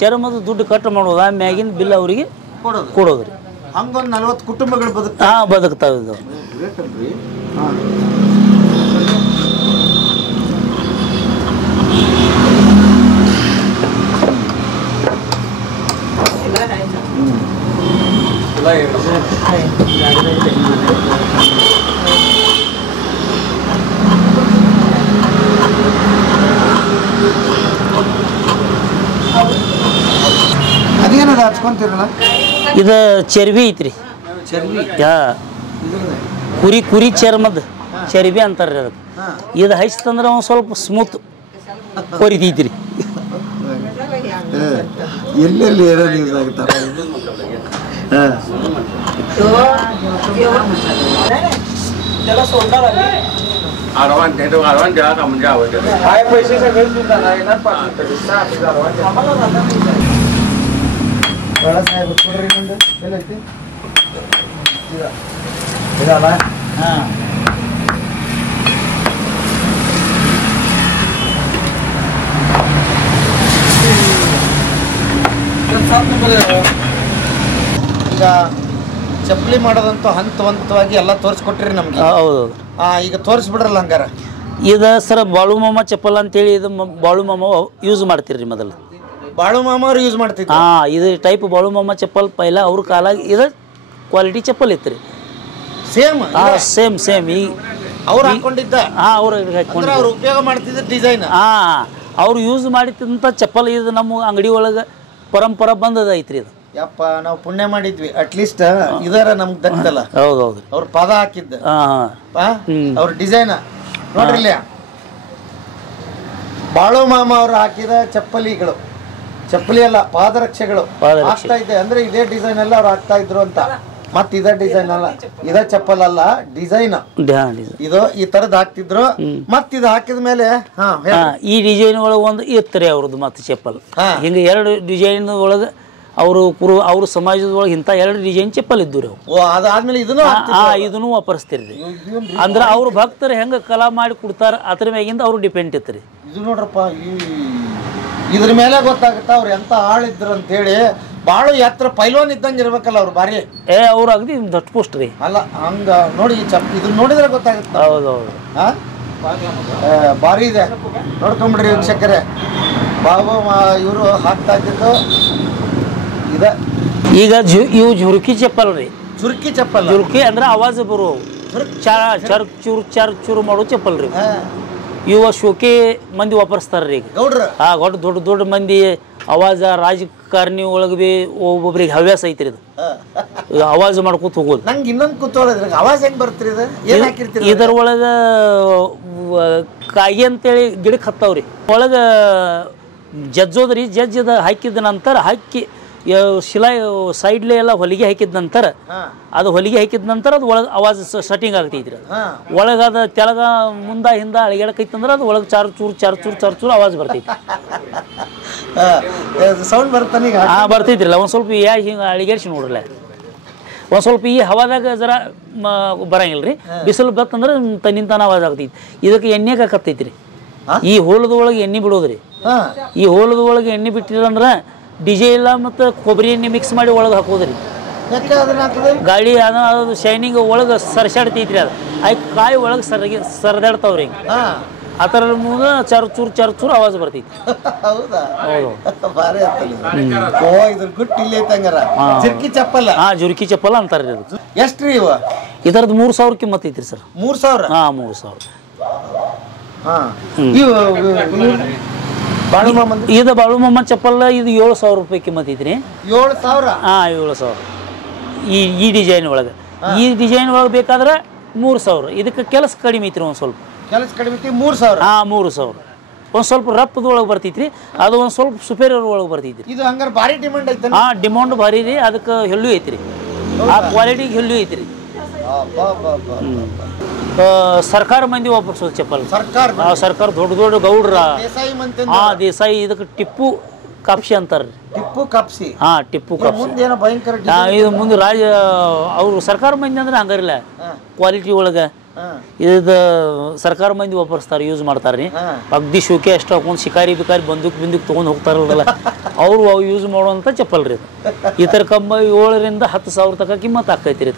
ಚರ್ಮದ ದುಡ್ಡು ಕಟ್ ಮಾಡೋದ, ಮ್ಯಾಗಿನ ಬಿಲ್ ಅವರಿಗೆ ಕೊಡೋದ್ರಿ. ಹಂಗೊಂದು 40 ಕುಟುಂಬಗಳು ಬದುಕ್ತಾವ. ಬದುಕ್ತಾವ ಇದು. ಅದೇನದ ಹಚ್ಕೊಂತೀರಲ್ಲ? ಇದು ಚರ್ಬಿ ಐತ್ರಿ. ಕುರಿ ಚರ್ಮದ ಚರ್ಬಿ ಅಂತಾರ್ರಿ ಅದಕ್ಕೆ. ಇದು ಹಚ್ತಂದ್ರೆ ಒಂದು ಸ್ವಲ್ಪ ಸ್ಮೂತ್ ಕೊರಿತೈತ್ರಿ. ಎಲ್ಲೆಲ್ಲಿ ಏನೇನು ಯೂಸ್ ಆಗ್ತಾರೆ? ಈಗ ಚಪ್ಪಲಿ ಮಾಡೋದಂತೂ ಹಂತವಾಗಿ ಎಲ್ಲ ತೋರಿಸ್ಕೊಟ್ರಿ ನಮ್ಗೆ. ಹೌದೌದು. ಈಗ ತೋರಿಸ್ಬಿಡ್ರಲ್ಲ ಹಂಗಾರ. ಇದು ಸರ್ ಬಾಳು ಮಾಮ ಚಪ್ಪಲ್ ಅಂತೇಳಿ ಇದು ಬಾಳು ಮಾಮ ಯೂಸ್ ಮಾಡ್ತಿರ್ರಿ ಮೊದಲು. ಬಾಳು ಮಾಮ ಅವ್ರು ಯೂಸ್ ಮಾಡ್ತಿದ್ರು. ಇದು ಟೈಪ್ ಬಾಳು ಮಾಮ ಚಪ್ಪಲ್ ಪೈಲ ಅವ್ರ ಕಾಲಾಗ ಇದು ಕ್ವಾಲಿಟಿ ಚಪ್ಪಲ್ ಇತ್ತು ರೀ. ಸೇಮ್ ಈ ಅವ್ರು ಹಾಕೊಂಡಿದ್ದ. ಅವ್ರು ಉಪಯೋಗ ಮಾಡ್ತಿದ್ದ ಡಿಸೈನ್. ಅವ್ರು ಯೂಸ್ ಮಾಡಿದಂಥ ಚಪ್ಪಲ್ ಇದು ನಮ್ಮ ಅಂಗಡಿ ಒಳಗೆ ಪರಂಪರಾ ಬಂದದ ಐತ್ರಿ. ಇದು ಯಪ್ಪ ನಾವು ಪುಣ್ಯ ಮಾಡಿದ್ವಿ. ಅಟ್ಲೀಸ್ಟ್ ಇದರ ನಮ್ಗೆ ದಕ್ಕಲ್ಲ. ಹೌದೌದು. ಅವ್ರ ಪದ ಹಾಕಿದ್ದ ಅವ್ರ ಡಿಸೈನ್ ನೋಡ್ರಿ ಇಲ್ಲಿ. ಬಾಳು ಮಾಮ ಅವ್ರು ಹಾಕಿದ ಚಪ್ಪಲಿ ಅಲ್ಲ, ಪಾದರಕ್ಷೆಗಳು ಆಗ್ತಾ ಇದೆ. ಅಂದ್ರೆ ಇದೇ ಡಿಸೈನ್ ಎಲ್ಲ ಅವ್ರು ಹಾಕ್ತಾ ಇದ್ರು ಅಂತ. ಮತ್ ಇದೇ ಡಿಸೈನ್ ಅಲ್ಲ, ಇದೇ ಚಪ್ಪಲ್ ಅಲ್ಲ, ಡಿಸೈನ್ ಇದು ಈ ತರದ್ ಹಾಕ್ತಿದ್ರು. ಮತ್ ಇದು ಹಾಕಿದ ಮೇಲೆ ಈ ಡಿಸೈನ್ ಒಳಗೆ ಒಂದು ಇತ್ತರಿ ಅವ್ರದ್ದು ಮತ್ತೆ ಚಪ್ಪಲ್. ಹಿಂಗ 2 ಡಿಸೈನ್ ಒಳಗೆ ಅವ್ರ ಸಮಾಜದ ಒಳಗೆ ಇಂಥ 2 ಡಿಸೈನ್ ಚಪ್ಪಲ್ ಇದ್ದು. ಅದಾದ್ಮೇಲೆ ಇದನ್ನು ವಾಪರಿಸ್ತಿರ್ರಿ. ಅಂದ್ರೆ ಅವ್ರ ಭಕ್ತರು ಹೆಂಗ ಕಲಾ ಮಾಡಿ ಕೊಡ್ತಾರ ಅದ್ರ ಮ್ಯಾಗಿಂದ ಅವ್ರು ಡಿಪೆಂಡ್ ಇತ್ರಿ. ಇದು ನೋಡ್ರಪ್ಪ, ಇದ್ರ ಮೇಲೆ ಗೊತ್ತಾಗುತ್ತಾ ಅವ್ರು ಎಂತ ಆಳಿದ್ರು ಅಂತ ಹೇಳಿ. ಬಾಳು ಎತ್ತರ ಪೈಲ್ವಾನ್ ಇದ್ದಂಗೆ ಇರ್ಬೇಕಲ್ಲ ಅವ್ರು. ಬಾರಿ ಅವ್ರು ಅಗದಿ ದಟ್ ಪೋಸ್ಟ್ ರೀ. ಅಲ್ಲ ಹಂಗ ನೋಡಿ ಇದನ್ನ ನೋಡಿದ್ರೆ ಗೊತ್ತಾಗುತ್ತೆ. ಹೌದೌದು. ಬಾರಿ ಇದೆ, ನೋಡ್ಕೊಂಬಿಡ್ರಿ ವೀಕ್ಷಕರೇ. ಬಾಬು ಇವರು ಹಾಕ್ತಾ ಇದ್ದಿದ್ದು ಇದೆ. ಈಗ ಇವು ಜುರುಕಿ ಚಪ್ಪಲ್ ರೀ. ಜುರುಕಿ ಅಂದ್ರೆ ಆವಾಜ್ ಬರು ಚರ್ ಚೂರು ಮಾಡೋ ಚಪ್ಪಲ್ ರೀ. ಇವ ಶೋಕಿ ಮಂದಿ ವಾಪರಿಸ್ತಾರ್ರಿ. ಈಗ ದೊಡ್ಡ ಮಂದಿ ಆವಾಜ ರಾಜಕಾರಣಿ ಒಳಗೆ ಬಿ ಒಬ್ಬೊಬ್ರಿಗೆ ಹವ್ಯಾಸ ಐತ್ರಿ. ಇದು ಆವಾಜ್ ಮಾಡ್ಕೊತ ಹೋಗೋದು. ನಂಗೆ ಇನ್ನೊಂದು ಕುತೂಹಲ, ಆವಾಜ್ ಹೆಂಗ್ ಬರ್ತೀರಿ? ಇದರ ಒಳಗ ಕಾಯಿ ಅಂತೇಳಿ ಗಿಡಕ್ಕೆ ಹತ್ತಾವ್ರಿ. ಒಳಗ ಜಜ್ಜೋದ್ರಿ. ಜಜ್ಜದ ಹಾಕಿದ ನಂತರ ಹಾಕಿ ಶಿಲಾಯಿ ಸೈಡ್ಲೆ ಎಲ್ಲ ಹೊಲಿಗೆ ಹಾಕಿದ ನಂತರ ಅದು ಒಳಗೆ ಆವಾಜ್ ಸೆಟ್ಟಿಂಗ್ ಆಗ್ತೈತ್ರಿ. ಒಳಗೆ ಅದು ತೆಳಗ ಮುಂದ ಹಿಂದ ಅಳಿಗಾಡಕೈತಂದ್ರೆ ಅದು ಒಳಗೆ ಚಾರ್ ಚೂರು ಆವಾಜ್ ಬರ್ತೈತಿ. ಸೌಂಡ್ ಬರ್ತಾನೆ ಬರ್ತೈತ್ರಿಲ್ಲ. ಒಂದು ಸ್ವಲ್ಪ ಹಿಂಗೆ ಅಳಿಗೇಡ್ಸಿ ನೋಡ್ರಲ್ಲ. ಒಂದು ಸ್ವಲ್ಪ ಈ ಹವಾದಾಗ ಜರ ಬರಂಗಿಲ್ಲ ರೀ. ಬಿಸಿಲು ಬತ್ತಂದ್ರೆ ತನ್ನಿಂತಾನ ಆವಾಜ್ ಆಗ್ತೈತಿ. ಇದಕ್ಕೆ ಎಣ್ಣೆ ಹಾಕತ್ತೈತ್ರಿ. ಈ ಹೋಲದ ಒಳಗೆ ಎಣ್ಣೆ ಬಿಡೋದ್ರಿ. ಈ ಹೋಲದ ಒಳಗೆ ಎಣ್ಣೆ ಬಿಟ್ಟಿರಂದ್ರೆ ಡಿಜೆ ಇಲ್ಲ ಮತ್ತು ಕೊಬ್ಬರಿ ಎಣ್ಣೆ ಮಿಕ್ಸ್ ಮಾಡಿ ಒಳಗೆ ಹಾಕೋದ್ರಿ. ಗಾಳಿ ಅದು ಶೈನಿಂಗ್ ಒಳಗೆ ಸರ್ಸಾಡ್ತೈತ್ರಿ. ಅದು ಕಾಯಿ ಒಳಗೆ ಸರದಾಡ್ತಾವ್ರಿ. ಹಿಂಗೆ ಆ ಥರ ಮುಂದೆ ಚಾರ್ ಚೂರು ಆವಾಜ್ ಬರ್ತೈತಿ. ಜುರುಕಿ ಚಪ್ಪಲ್ ಅಂತಾರ್ರಿ. ಅದು ಎಷ್ಟ್ರಿ ಇದರದ್ದು 3000 ಕಿಮ್ಮತ್ ಐತ್ರಿ ಸರ್. 3000? 3000. ಇದು ಬಾಳು ಮಾಮ ಚಪ್ಪಲ್ ಇದು 7000 ರೂಪಾಯಿ ಕಿಮ್ಮತ್ ಐತ್ರಿ. 7000? 7000 ಈ ಡಿಸೈನ್ ಒಳಗೆ. ಈ ಡಿಸೈನ್ ಒಳಗೆ ಬೇಕಾದ್ರೆ 3000. ಇದಕ್ಕೆ ಕೆಲಸ ಕಡಿಮೆ ಐತ್ರಿ. ಒಂದು ಸ್ವಲ್ಪ ಕೆಲಸ ಕಡಿಮೆ ಐತಿ. 3000? 3000. ಒಂದು ಸ್ವಲ್ಪ ರಪ್ಪದೊಳಗೆ ಬರ್ತೈತ್ರಿ. ಅದು ಒಂದು ಸ್ವಲ್ಪ ಸುಪೇರಿಯರ್ ಒಳಗೆ ಬರ್ತೈತ್ರಿ. ಇದು ಹಂಗಾರೆ ಭಾರಿ ಡಿಮಾಂಡ್ ಐತೆ. ಡಿಮಾಂಡ್ ಭಾರಿ ರೀ. ಅದಕ್ಕೆ ಹೆಲ್ಲು ಐತ್ರಿ. ಆ ಕ್ವಾಲಿಟಿಗೆ ಹೆಲ್ಲು ಐತ್ರಿ. ಸರ್ಕಾರ ಮಂದಿ ವಾಪರ್ಸೋದು ಚಪ್ಪಲ್. ಸರ್ಕಾರ ದೊಡ್ಡ ಗೌಡ್ರ ದೇಸಾಯಿ. ಇದಕ್ಕೆ ಕಾಪ್ಸಿ ಅಂತಾರ್ರಿ. ಟಿಪ್ಪು ಕಾಪ್ಸಿ. ಹಾ ಟಿಪ್ಪು ಕಾಪ್ಸಿ. ಮುಂದೇನೋ ಭಯಂಕರ ಇದು ಮುಂದೆ ಅವ್ರು ಸರ್ಕಾರ ಮಂದಿ ಅಂದ್ರೆ ಹಂಗಾರಿಲ್ಲ ಕ್ವಾಲಿಟಿ ಒಳಗೆ ಇದು ಸರ್ಕಾರ ಮಂದಿ ವಾಪರಿಸ್ತಾರೆ, ಯೂಸ್ ಮಾಡ್ತಾರ್ರಿ. ಅಗ್ದಿ ಶೋಕೆ ಅಷ್ಟು ಹಾಕೊಂಡು ಶಿಕಾರಿ ಬಿಕಾರಿ ಬಂದೂಕ್ ತೊಗೊಂಡು ಹೋಗ್ತಾರಲ್ಲ ಅವರು ಯೂಸ್ ಮಾಡುವಂಥ ಚಪ್ಪಲ್ ರೀ. ಈ ಥರ ಕಮ್ಮ 7,000 to 10,000 ತನಕ ಕಿಮ್ಮತ್ತು ಆಕೈತಿ ರೀ.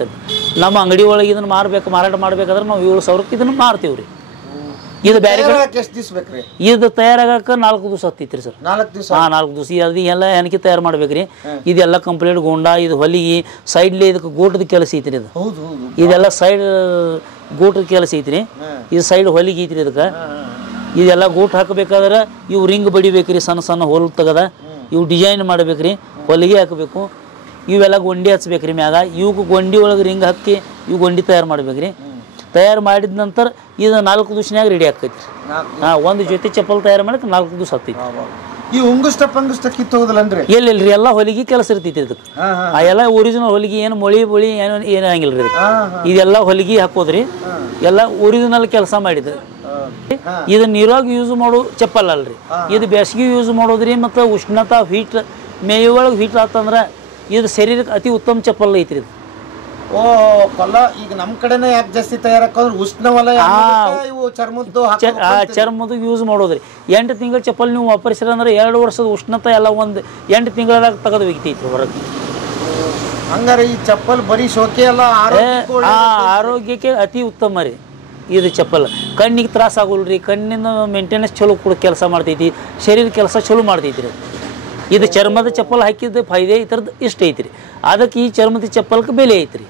ನಮ್ಮ ಅಂಗಡಿ ಒಳಗೆ ಇದನ್ನು ಮಾರಾಟ ಮಾಡ್ಬೇಕಾದ್ರೆ ನಾವು 7,000ಕ್ಕೆ ಇದನ್ನು ಮಾರ್ತೀವಿ ರೀ. ಇದು ಬೇರೆ ಎಷ್ಟು ದಿವಸ ಬೇಕ್ರಿ? ಇದು ತಯಾರಾಗಕ್ಕೆ 4 ದಿವಸ ಹತ್ತೈತ್ರಿ ಸರ್. 4 ದಿವಸ? ಹಾಂ 4 ದಿವಸ. ಅದು ಎಲ್ಲ ಏನಕ್ಕೆ ತಯಾರು ಮಾಡ್ಬೇಕ್ರಿ? ಇದೆಲ್ಲ ಕಂಪ್ಲೀಟ್ ಗೋಂಡ, ಇದು ಹೊಲಿಗೆ ಸೈಡ್ಲಿ ಇದಕ್ಕೆ ಗೋಟದ ಕೆಲಸ ಐತ್ರಿ. ಇದು ಇದೆಲ್ಲ ಸೈಡ್ ಗೋಟದ ಕೆಲಸ ಐತ್ರಿ. ಇದು ಸೈಡ್ ಹೊಲಿಗೆ ಐತ್ರಿ. ಇದಕ್ಕೆ ಇದೆಲ್ಲ ಗೋಟ್ ಹಾಕಬೇಕಾದ್ರೆ ಇವು ರಿಂಗ್ ಬಡಿಬೇಕ್ರಿ, ಸಣ್ಣ ಸಣ್ಣ ಹೋಲ್ ತೆಗದ ಇವು ಡಿಸೈನ್ ಮಾಡ್ಬೇಕ್ರಿ, ಹೊಲಿಗೆ ಹಾಕಬೇಕು, ಇವೆಲ್ಲ ಗೊಂಡಿ ಹಚ್ಬೇಕ್ರಿ ಮ್ಯಾಗ. ಇವು ಗೊಂಡಿ ಒಳಗೆ ರಿಂಗ್ ಹಾಕಿ ಇವು ಗೊಂಡಿ ತಯಾರು ಮಾಡ್ಬೇಕ್ರಿ. ತಯಾರು ಮಾಡಿದ ನಂತರ ಇದು 4 ದಿವಸನ್ಯಾಗ ರೆಡಿ ಆಕೈತಿ. ಒಂದು ಜೊತೆ ಚಪ್ಪಲ್ ತಯಾರು ಮಾಡಕ್ಕೆ 4 ದಿವಸ ಹತ್ತೈತಿ. ಈ ಉಂಗುಷ್ಟ ಪಂಗುಷ್ಟ ಕಿತ್ತೋದಲ್ಲನ್ರಿ? ಎಲ್ಲಿಲ್ರಿ, ಎಲ್ಲ ಹೊಲಿಗೆ ಕೆಲಸ ಇರ್ತೈತಿ ಇದಕ್ಕೆ. ಆ ಎಲ್ಲ ಒರಿಜಿನಲ್ ಹೊಲಿಗೆ, ಏನು ಮೊಳಿ ಏನು ಹಂಗಿಲ್ರಿ ಇದಕ್ಕೆ. ಇದೆಲ್ಲ ಹೊಲಿಗೆ ಹಾಕೋದ್ರಿ, ಎಲ್ಲ ಒರಿಜಿನಲ್ ಕೆಲಸ ಮಾಡಿದ್ದು. ಇದು ನೀರಾಗ ಯೂಸ್ ಮಾಡೋ ಚಪ್ಪಲ್ ಅಲ್ರಿ, ಇದು ಬೇಸಿಗೆ ಯೂಸ್ ಮಾಡೋದ್ರಿ. ಮತ್ತು ಉಷ್ಣತಾ ಹೀಟ್ ಮೇಯ ಒಳಗೆ ಹೀಟ್ ಆತಂದ್ರೆ ಇದು ಶರೀರಕ್ಕೆ ಅತಿ ಉತ್ತಮ ಚಪ್ಪಲ್ ಐತ್ರಿ ಇದು. ಓ ಕೊಲ್ಲ. ಈಗ ನಮ್ಮ ಕಡೆನೇ ಯಾಕೆ ಜಾಸ್ತಿ ತಯಾರಾಕೋದ್ರೆ ಉಷ್ಣವಲ್ಲ, ಇವು ಚರ್ಮದ ಯೂಸ್ ಮಾಡೋದ್ರಿ. 8 ತಿಂಗಳ ಚಪ್ಪಲ್ ನೀವು ವಾಪರಿಸಿರ ಅಂದ್ರೆ 2 ವರ್ಷದ ಉಷ್ಣತೆ ಎಲ್ಲ ಒಂದು 8 ತಿಂಗಳದಾಗ ತೆಗೆದು ಒಗಿತೈತಿ ಹೊರಗೆ. ಹಂಗಾರೆ ಈ ಚಪ್ಪಲ್ ಬರೀ ಶೋಕೆ ಅಲ್ಲ, ಆರೋಗ್ಯಕ್ಕೆ ಅತಿ ಉತ್ತಮ ರೀ ಇದು ಚಪ್ಪಲ್. ಕಣ್ಣಿಗೆ ತ್ರಾಸ ಆಗೋಲ್ರಿ, ಕಣ್ಣಿನ ಮೇಂಟೆನೆನ್ಸ್ ಚಲೋ ಕೂಡ ಕೆಲಸ ಮಾಡ್ತೈತಿ, ಶರೀರ ಕೆಲಸ ಚಲೋ ಮಾಡ್ತೈತಿ ರೀ. ಇದು ಚರ್ಮದ ಚಪ್ಪಲ್ ಹಾಕಿದ ಫಾಯ್ದೆ ಈ ಥರದ್ದು ಇಷ್ಟ ಐತ್ರಿ. ಅದಕ್ಕೆ ಈ ಚರ್ಮದ ಚಪ್ಪಲ್ಗೆ ಬೆಲೆ ಐತ್ರಿ.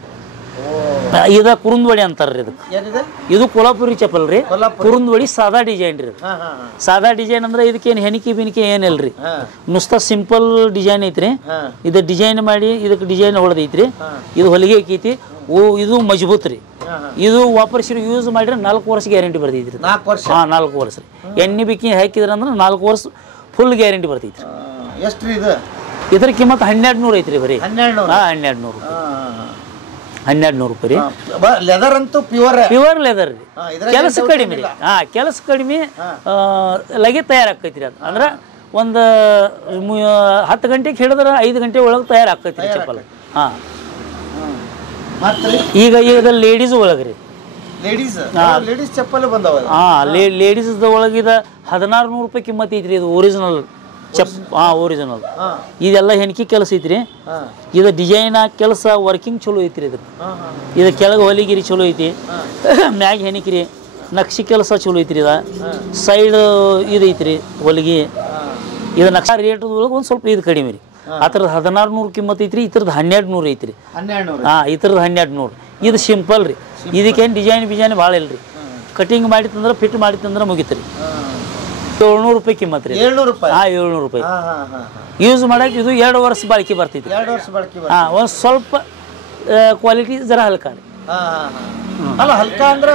ಇದ ಕುರುಂದ್ವಡಿ ಅಂತಾರ್ರಿ ಇದಕ್ಕೆ. ಇದು ಕೊಲ್ಹಾಪುರಿ ಚಪ್ಪಲ್ ರೀ. ಕುರುಂದ್ವಡಿ ಸಾದಾ ಡಿಸೈನ್ ರೀ. ಸಾದಾ ಡಿಸೈನ್ ಅಂದ್ರೆ ಇದಕ್ಕೇನು ಹೆಣಿಕೆ ಬಿಣಿಕೆ ಏನಿಲ್ರಿ, ನುಸ್ತ ಸಿಂಪಲ್ ಡಿಸೈನ್ ಐತ್ರಿ. ಇದು ಡಿಸೈನ್ ಮಾಡಿ ಇದಕ್ಕೆ ಡಿಸೈನ್ ಹೊಡೆದೈತ್ರಿ. ಇದು ಹೊಲಿಗೆ ಹಾಕೈತಿ. ಇದು ಮಜಬೂತ್ ರೀ. ಇದು ವಾಪರಿಸಿ ಯೂಸ್ ಮಾಡಿದ್ರೆ 4 ವರ್ಷ ಗ್ಯಾರಂಟಿ ಬರ್ತೈತ್ರಿ. 4 ವರ್ಷ? ಹಾಂ 4 ವರ್ಷ ರೀ. ಎಣ್ಣೆ ಬಿಕ್ಕಿ ಹಾಕಿದ್ರ ಅಂದ್ರೆ 4 ವರ್ಷ ಫುಲ್ ಗ್ಯಾರಂಟಿ ಬರ್ತೈತ್ರಿ. ಎಷ್ಟು ಇದು? ಇದ್ರ ಕಿಮ್ಮತ್ತು 1,200 ಐತ್ರಿ ಬರೀ. 1,200? ಹಾಂ 1,200 ರೂಪಾಯಿ ರೀ. ಲೆದರ್ ಅಂತೂ ಪ್ಯೂರ್ ಲೆದರ್ ರೀ. ಕೆಲಸ ಕಡಿಮೆ ರೀ. ಕೆಲಸ ಕಡಿಮೆ, ಲಗೆ ತಯಾರಾಕೈತ್ರಿ. ಅದು ಅಂದ್ರೆ ಒಂದು 10 ಗಂಟೆಗೆ ಹಿಡಿದ್ರೆ 5 ಗಂಟೆ ಒಳಗೆ ತಯಾರಾಕೈತ್ರಿ ಚಪ್ಪಲ್. ಈಗ ಲೇಡೀಸ್ ಒಳಗೆ ರೀ. ಲೇಡೀಸ್ ಚಪ್ಪಲ್ ಬಂದವ? ಲೇಡೀಸ್ ಒಳಗಿದ 1,600 ರೂಪಾಯಿ ಕಿಮ್ಮತ್ ಐತ್ರಿ. ಇದು ಒರಿಜಿನಲ್ ಒರಿಜಿನಲ್. ಇದೆಲ್ಲ ಹೆಣಿಕೆ ಕೆಲಸ ಐತ್ರಿ. ಇದು ಡಿಸೈನ್ ಕೆಲಸ ವರ್ಕಿಂಗ್ ಚಲೋ ಐತ್ರಿ. ಇದು ಕೆಳಗೆ ಹೊಲಿಗಿರಿ ಚಲೋ ಐತಿ, ಮ್ಯಾಗ ಹೆಣಿಕಿರಿ ನಕ್ಷಿ ಕೆಲಸ ಚಲೋ ಐತ್ರಿ. ಇದ ಸೈಡ್ ಇದು ಐತ್ರಿ ಹೊಲಿಗೆ. ಇದು ನಕ್ಷ ರೇಟ್ ಒಳಗೆ ಒಂದು ಸ್ವಲ್ಪ ಇದು ಕಡಿಮೆ ರೀ. ಆ ಥರದ್ದು 1,600 ಕಿಮ್ಮತ್ ಐತ್ರಿ. ಈ ಥರದ್ದು 1,200 ಐತ್ರಿ. ಈ ಥರದ್ದು 1,200. ಇದು ಸಿಂಪಲ್ ರೀ. ಇದಕ್ಕೇನು ಡಿಸೈನ್ ಭಾಳ ಇಲ್ರಿ. Cutting ಮಾಡಿತ್ತಂದ್ರೆ fit ಮಾಡಿತ್ತಂದ್ರೆ ಮುಗಿತ್ರಿ. 700 ರೂಪಾಯಿ ಕಿಮ್ಮತ್ ರೀ. 700 ರೂಪಾಯಿ? 700 ರೂಪಾಯಿ. ಯೂಸ್ ಮಾಡಕ್ಕೆ ಇದು 2 ವರ್ಷ ಬಾಳಿಕೆ ಬರ್ತೈತಿ. 2 ವರ್ಷ ಬಾಳಿಕೆ? ಒಂದು ಸ್ವಲ್ಪ ಕ್ವಾಲಿಟಿ ಜರ ಹಲ್ಕ ರೀ. ಅಲ್ಲ ಹಲ್ಕ ಅಂದ್ರೆ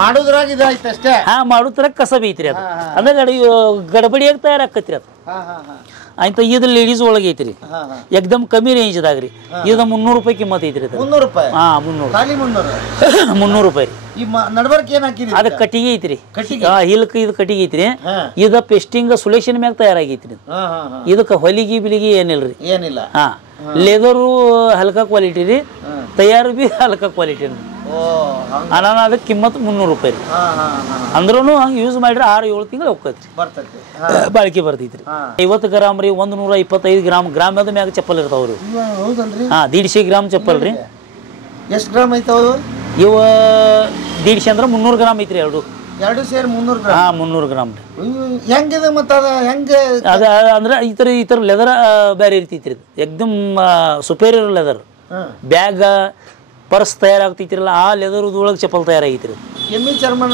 ಮಾಡೋದ್ರಾಗ ಇದಾಯ್ತು ಅಷ್ಟೇ. ಮಾಡೋದ್ರ ಕಸಬ್ ಐತ್ರಿ. ಅದು ಅಂದ್ರೆ ಗಡಬಡಿಯಾಗಿ ತಯಾರಾಕತ್ರಿ ಅದು. ಆಯ್ತಾ. ಇದು ಲೇಡೀಸ್ ಒಳಗೆ ಐತ್ರಿ, ಎಕ್ದಮ್ ಕಮ್ಮಿ ರೇಂಜ್ದಾಗ ರೀ. ಇದು 300 ರೂಪಾಯಿ ಕಿಮ್ಮತ್ ಐತ್ರಿ. 300 ರೂಪಾಯಿ? 300 ರೂಪಾಯಿ ರೀ. ನಡಬರ್ಕ್ ಏನ್ ಹಾಕಿರಿ? ಅದ ಕಟ್ಟಿಗೆ ಐತ್ರಿ. ಹಿಲ್ಕ್ ಇದು ಕಟ್ಟಿಗೆ ಐತ್ರಿ. ಇದ ಪೆಸ್ಟಿಂಗ್ ಸುಲೇಷನ್ ಮ್ಯಾಗ ತಯಾರಾಗೈತ್ರಿ. ಇದಕ್ಕೆ ಹೊಲಿಗೆ ಬಿಲಿಗಿ ಏನಿಲ್ರಿ. ಏನಿಲ್ಲ. ಲೆದರು ಹಲ್ಕ ಕ್ವಾಲಿಟಿ ರೀ, ತಯಾರು ಬಿ ಹಲ್ಕ ಕ್ವಾಲಿಟಿ ರೀ. ಅದಕ್ಕೆ ಕಿಮ್ಮತ್ 300 ರೂಪಾಯಿ ರೀ. ಅಂದ್ರೂ ಹಂಗೆ ಯೂಸ್ ಮಾಡಿದ್ರೆ 6-7 ತಿಂಗಳು ಹೋಗ್ತೈತ್ರಿ, ಬಾಳಿಕೆ ಬರ್ತೈತ್ರಿ. 50 ಗ್ರಾಮ್ ರೀ, 125 ಗ್ರಾಮದ ಮ್ಯಾಗ ಚಪ್ಪಲ್ ಇರ್ತಾವ್ರಿ. 150 ಗ್ರಾಮ್ ಚಪ್ಪಲ್ ರೀ. ಎಷ್ಟು ಗ್ರಾಮ್ ಐತಾವ ಇವ? 150 ಅಂದ್ರೆ 300 ಗ್ರಾಮ್ ಐತ್ರಿ. ಎರಡು ಸೇರಿ 300 ಗ್ರಾಮ್? 300 ಗ್ರಾಮ್ ರೀ. ಹೆಂಗಿದೆ ಮತ್ತೆ ಅದ ಹೆಂಗೆ? ಅದ ಅಂದ್ರೆ ಈ ಥರ ಲೆದರ್ ಬೇರೆ ಇರ್ತೈತ್ರಿ. ಎಕ್ದಮ್ ಸುಪೇರಿಯರ್ ಲೆದರ್. ಬ್ಯಾಗ್ ಪರ್ಸ್ ತಯಾರಾಗ್ತೈತಿರಲ್ಲ, ಆ ಲೆದರ್ದೊಳಗೆ ಚಪ್ಪಲ್ ತಯಾರಾಗೈತ್ರಿ. ಎಮ್ಮಿ ಚರ್ಮನ?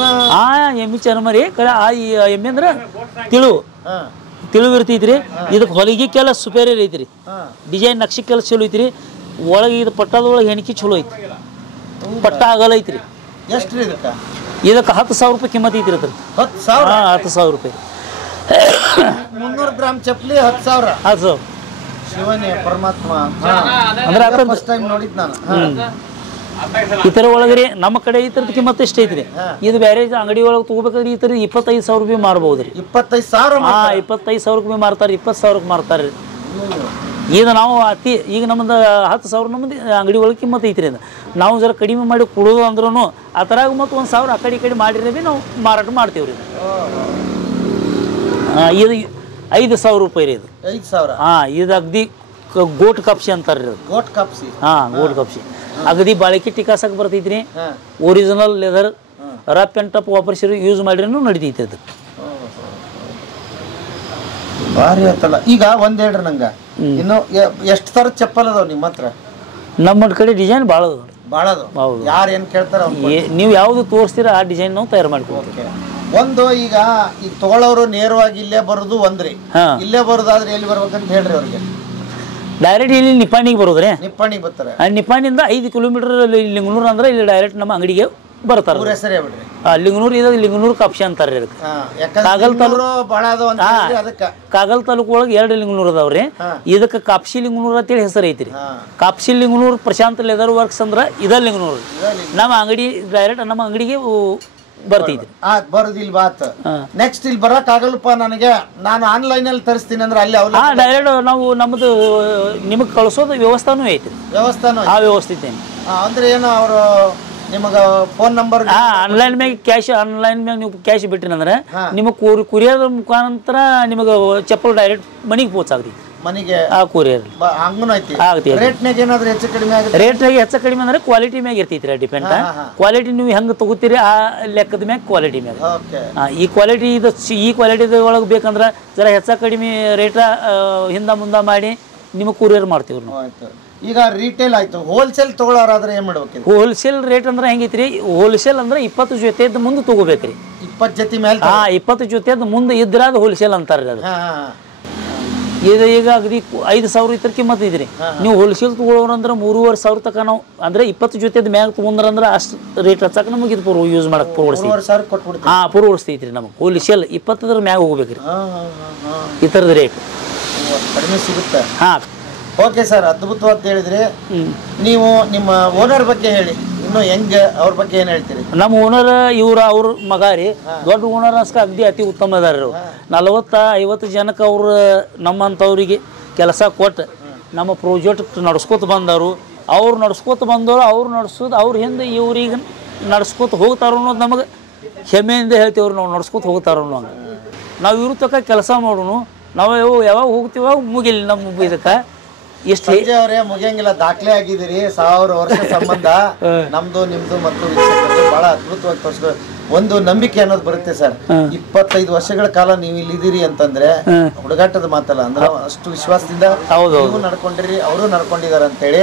ಎಮ್ಮಿ ಚರ್ಮ ರೀ. ಎಮ್ಮೆ ಅಂದ್ರೆ ತಿಳಿವು ಇರ್ತೈತ್ರಿ. ಇದಕ್ಕೆ ಹೊಲಿಗೆ ಕೆಲಸ ಸುಪೇರಿಯರ್ ಐತ್ರಿ. ಡಿಸೈನ್ ನಕ್ಷಿ ಕೆಲಸ ಚಲೋ ಐತ್ರಿ. ಒಳಗೆ ಇದು ಪಟ್ಟದೊಳಗೆ ಹೆಣಿಕೆ ಚಲೋ ಐತಿ. ಪಟ್ಟ ಆಗಲ್ಲ ಐತ್ರಿ. ಎಷ್ಟು ರೀ ಇದಕ್ಕೆ? ಇದಕ್ಕೆ 10,000 ರೂಪಾಯಿ ಕಿಮ್ಮತ್ ಐತ್ರಿ. ಅದ್ರ 10,000 ರೂಪಾಯಿ. 300 ಗ್ರಾಮ್ ಚಪ್ಪಲಿ 10,000? 10,000. ಶಿವನೇ ಪರಮಾತ್ಮ. ಅಂದ್ರೆ ಫಸ್ಟ್ ಟೈಮ್ ನೋಡಿದ್ ನಾನು. ಇತರ ಒಳಗಡೆ ನಮ್ಮ ಕಡೆ ಈ ಥರದ ಕಿಮ್ಮತ್ತು ಎಷ್ಟು ಐತ್ರಿ ಇದು ಬೇರೆ ಅಂಗಡಿ ಒಳಗೆ ತಗೋಬೇಕಾದ್ರೆ ಈ ಥರ 25,000 ರೂಪಾಯಿ ಮಾರ್ಬೋದ್ರಿ 25,000 25,000 ರೂಪಾಯಿ ಮಾರ್ತಾರೆ 20,000 ಮಾರ್ತಾರೆ ಈಗ ನಾವು ಈಗ ನಮ್ಮದು 10,000 ನಮ್ಮದು ಅಂಗಡಿ ಒಳಗೆ ಕಿಮ್ಮತ್ತು ಐತ್ರಿ ಅದು ನಾವು ಜರ ಕಡಿಮೆ ಮಾಡಿ ಕೊಡೋದು ಅಂದ್ರೂ ಆ ಥರ ಮತ್ತು 1,000 ಆ ಕಡೆ ಈ ಕಡೆ ಮಾಡಿದ್ರೆ ಭೀ ನಾವು ಮಾರಾಟ ಮಾಡ್ತೀವಿ ರೀ ಇದು 5,000 ರೂಪಾಯಿ ರೀ ಇದು 5,000 ಇದು ಅಗದಿ ಗೋಟ್ ಕಪ್ಸಿ ಅಂತಾರೆ ರೀ ಗೋಟ್ ಕಪ್ಸಿ ಗೋಟ್ ಕಪ್ಸಿ ಅಗದಿ ಬಾಳಿಕೆ ಟಿಕಾಸಕ್ಕೆ ಬರ್ತೈತ್ರಿ original leather rough and tough ವಾಪರ್ಸಿರು ಯೂಸ್ ಮಾಡಿರೂ ನಡಿತೈತೆ ಅದು ಭಾರಿ ಆಯ್ತಲ್ಲ ಈಗ ಒಂದ್ ಹೇಳ್ರಿ ನಂಗೆ ಇನ್ನು ಎಷ್ಟು ಥರದ ಚಪ್ಪಲ್ ಅದಾವ ನಿಮ್ಮ ಹತ್ರ ನಮ್ಮ ಕಡೆ ಡಿಸೈನ್ ಭಾಳ ಅದಾವ ಭಾಳ ಅದಾವ ಯಾರು ಏನು ಕೇಳ್ತಾರ ನೀವು ಯಾವುದು ತೋರಿಸ್ತೀರ ಆ ಡಿಸೈನ್ ನಾವು ತಯಾರು ಮಾಡ್ಕೊಡ್ತೀವಿ ಒಂದು ಈಗ ತಗೊಳ್ಳೋರು ನೇರವಾಗಿ ಇಲ್ಲೇ ಬರೋದು ಒಂದ್ರಿ ಇಲ್ಲೇ ಬರೋದಾದ್ರೆ ಎಲ್ಲಿ ಬರ್ಬೇಕಂತ ಹೇಳ್ರಿ ಅವ್ರಿಗೆ ಡೈರೆಕ್ಟ್ ಇಲ್ಲಿ ನಿಪ್ಪಾಣಿಗೆ ಬರೋದ್ರಿ ನಿಪ್ಪಾಣಿಗೆ ಬರ್ತಾರೆ ನಿಪ್ಪಾಣಿಯಿಂದ 5 ಕಿಲೋಮೀಟರ್ ಲಿಂಗನೂರು ಅಂದ್ರೆ ಇಲ್ಲಿ ಡೈರೆಕ್ಟ್ ನಮ್ಮ ಅಂಗಡಿಗೆ ಬರ್ತಾರೆ ಊರ ಹೆಸರೇ ಬಿಡ್ರಿ ಲಿಂಗನೂರು ಇದು ಲಿಂಗನೂರು ಕಪ್ಸಿ ಅಂತಾರೆ ಅದಕ್ಕೆ ಕಾಗಲ್ ತಾಲೂಕು ಒಳಗೆ 2 ಲಿಂಗನೂರು ಅದಾವ್ರಿ ಇದಕ್ಕೆ ಕಾಪ್ಸಿ ಲಿಂಗನೂರು ಅಂತೇಳಿ ಹೆಸರು ಐತ್ರಿ ಕಾಪ್ಸಿ ಲಿಂಗನೂರು ಪ್ರಶಾಂತ್ ಲೆದರ್ ವರ್ಕ್ಸ್ ಅಂದ್ರೆ ಇದ ಲಿಂಗನೂರು ನಮ್ಮ ಅಂಗಡಿ ಡೈರೆಕ್ಟ್ ನಮ್ಮ ಅಂಗಡಿಗೆ ಬರ್ತೈತಿ ಬರೋದಿಲ್ ಬಾತ್ ನೆಕ್ಸ್ಟ್ ಇಲ್ಲಿ ಬರಕ್ ಆಗಲ್ಲಪ್ಪ ನನಗೆ ನಾನು ಆನ್ಲೈನ್ ಅಲ್ಲಿ ತರಿಸ್ತೀನಿ ಅಂದ್ರೆ ಅಲ್ಲಿ ಡೈರೆಕ್ಟ್ ನಾವು ನಮ್ದು ನಿಮಗೆ ಕಳ್ಸೋದು ವ್ಯವಸ್ಥಾನೂ ಐತಿ ಆ ವ್ಯವಸ್ಥೆ ಐತಿ ಅಂದ್ರೆ ಏನು ಅವರು ನಿಮಗೆ ಫೋನ್ ನಂಬರ್ ಆನ್ಲೈನ್ ಮ್ಯಾಗ ಆನ್ಲೈನ್ ಮ್ಯಾಗ ನೀವು ಕ್ಯಾಶ್ ಬಿಟ್ರಿ ಅಂದ್ರೆ ನಿಮಗೆ ಕುರಿಯರ್ ಮುಖಾಂತರ ನಿಮಗೆ ಚಪ್ಪಲ್ ಡೈರೆಕ್ಟ್ ಮನೆಗೆ ಪೋಚಾಗ್ರಿ ಮನೆಗೆ ಕೊರಿಯರ್ ರೇಟ್ನಾಗ ಏನಾದ್ರು ಹೆಚ್ಚು ಕಡಿಮೆ ಆಗುತ್ತೆ ರೇಟ್ನಾಗ ಹೆಚ್ಚು ಕಡಿಮೆ ಅಂದ್ರೆ ಕ್ವಾಲಿಟಿ ಮ್ಯಾಗ ಇರ್ತೈತಿ ಡಿಪೆಂಡ್ ಕ್ವಾಲಿಟಿ ನೀವು ಹೆಂಗೆ ತಗೋತೀರಿ ಆ ಲೆಕ್ಕದ ಮ್ಯಾಗ ಕ್ವಾಲಿಟಿ ಮ್ಯಾಗ ಈ ಕ್ವಾಲಿಟಿ ಈ ಕ್ವಾಲಿಟಿ ಒಳಗೆ ಬೇಕಂದ್ರೆ ಜರ ಹೆಚ್ಚು ಕಡಿಮೆ ರೇಟ ಹಿಂದ ಮುಂದೆ ಮಾಡಿ ನಿಮಗೆ ಕೊರಿಯರ್ ಮಾಡ್ತೀವಿ ನಾವು ಈಗ ರಿಟೇಲ್ ಆಯ್ತು ಹೋಲ್ಸೇಲ್ ತಗೊಳ್ಳೋರಾದ್ರೆ ಏನ್ ಮಾಡ್ಬೇಕು ಹೋಲ್ಸೇಲ್ ರೇಟ್ ಅಂದ್ರೆ ಹೆಂಗೈತ್ರಿ ಹೋಲ್ಸೇಲ್ ಅಂದ್ರೆ 20 ಜೊತೆದ ಮುಂದೆ ತಗೋಬೇಕ್ರಿ 20 ಜೊತೆ ಮೇಲೆ 20 ಜೊತೆದ ಮುಂದೆ ಇದ್ರ ಅದು ಹೋಲ್ಸೇಲ್ ಅಂತಾರ್ರಿ ಅದು ಈಗ ಅಗದಿ 5,000 ಇತರ ಕಿಮ್ಮತ್ ಐತ್ರಿ ನೀವು ಹೋಲ್ಸೇಲ್ ತಗೊಳ್ಳೋರಂದ್ರೆ 3,500 ತನಕ ನಾವು ಅಂದ್ರೆ 20 ಜೊತೆದ ಮ್ಯಾಗ ತಗೊಂಡ್ರಂದ್ರೆ ಅಷ್ಟು ರೇಟ್ ಹಚ್ಚಕ್ಕೆ ನಮಗೆ ಇದು ಯೂಸ್ ಮಾಡಕ್ ಪೂರ್ವಡಿಸ್ತೈತ್ರಿ ನಮಗೆ ಹೋಲ್ಸೇಲ್ 20 ಮ್ಯಾಗ ಹೋಗ್ಬೇಕ್ರಿ ಈ ಥರದ ರೇಟ್ ಕಡಿಮೆ ಸಿಗುತ್ತೆ ಓಕೆ ಸರ್ ಅದ್ಭುತವಾದ ಹೇಳಿದ್ರಿ ನೀವು ನಿಮ್ಮ ಓನರ್ ಬಗ್ಗೆ ಹೇಳಿ ಇನ್ನು ಹೆಂಗೆ ಅವ್ರ ಬಗ್ಗೆ ಏನ್ ಹೇಳ್ತೀರಿ ನಮ್ಮ ಓನರ್ ಅವ್ರ ಮಗ ರೀ ದೊಡ್ಡ ಓನರ್ ಅನ್ಸ್ಕ ಅತಿ ಉತ್ತಮ ಅದಾರ 40-50 ಜನಕ್ಕೆ ಅವ್ರು ನಮ್ಮಂಥವ್ರಿಗೆ ಕೆಲಸ ಕೊಟ್ಟು ನಮ್ಮ ಪ್ರಾಜೆಕ್ಟ್ ನಡ್ಸ್ಕೊತ ಬಂದವರು ಅವ್ರು ನಡ್ಸ್ಕೊತ ಬಂದವರು ಅವ್ರು ನಡ್ಸೋದು ಅವ್ರ ಹಿಂದೆ ಇವ್ರಿಗೆ ನಡ್ಸ್ಕೊತ ಹೋಗ್ತಾರೋ ಅನ್ನೋದು ನಮಗೆ ಹೆಮ್ಮೆಯಿಂದ ಹೇಳ್ತೀವ್ರಿ ನಾವು ನಡ್ಸ್ಕೊತ ಹೋಗ್ತಾರೋ ಅನ್ನೋ ನಾವು ಇವ್ರ ತಕ್ಕ ಕೆಲಸ ಮಾಡೋನು ನಾವು ಯಾವಾಗ ಹೋಗ್ತೀವ ಮುಗಿಲಿ ನಮ್ಮ ಇದಕ್ಕೆ ಅವರೇ ಮುಗಿಯಂಗಿಲ್ಲ ದಾಖಲೆ ಆಗಿದ್ದೀರಿ 1000 ವರ್ಷ ಸಂಬಂಧ ನಮ್ದು ನಿಮ್ದು ಮತ್ತು ಬಹಳ ಅದ್ಭುತವಾಗಿ ತೋರಿಸ್ಕೊಂಡು ಒಂದು ನಂಬಿಕೆ ಅನ್ನೋದು ಬರುತ್ತೆ ಸರ್ 25 ವರ್ಷಗಳ ಕಾಲ ನೀವು ಇಲ್ಲಿದ್ದೀರಿ ಅಂತಂದ್ರೆ ಹುಡುಗಾಟದ ಮಾತಲ್ಲ ಅಂದ್ರೆ ಅಷ್ಟು ವಿಶ್ವಾಸದಿಂದ ನೀವು ನಡ್ಕೊಂಡಿರಿ ಅವರು ನಡ್ಕೊಂಡಿದಾರ ಅಂತೇಳಿ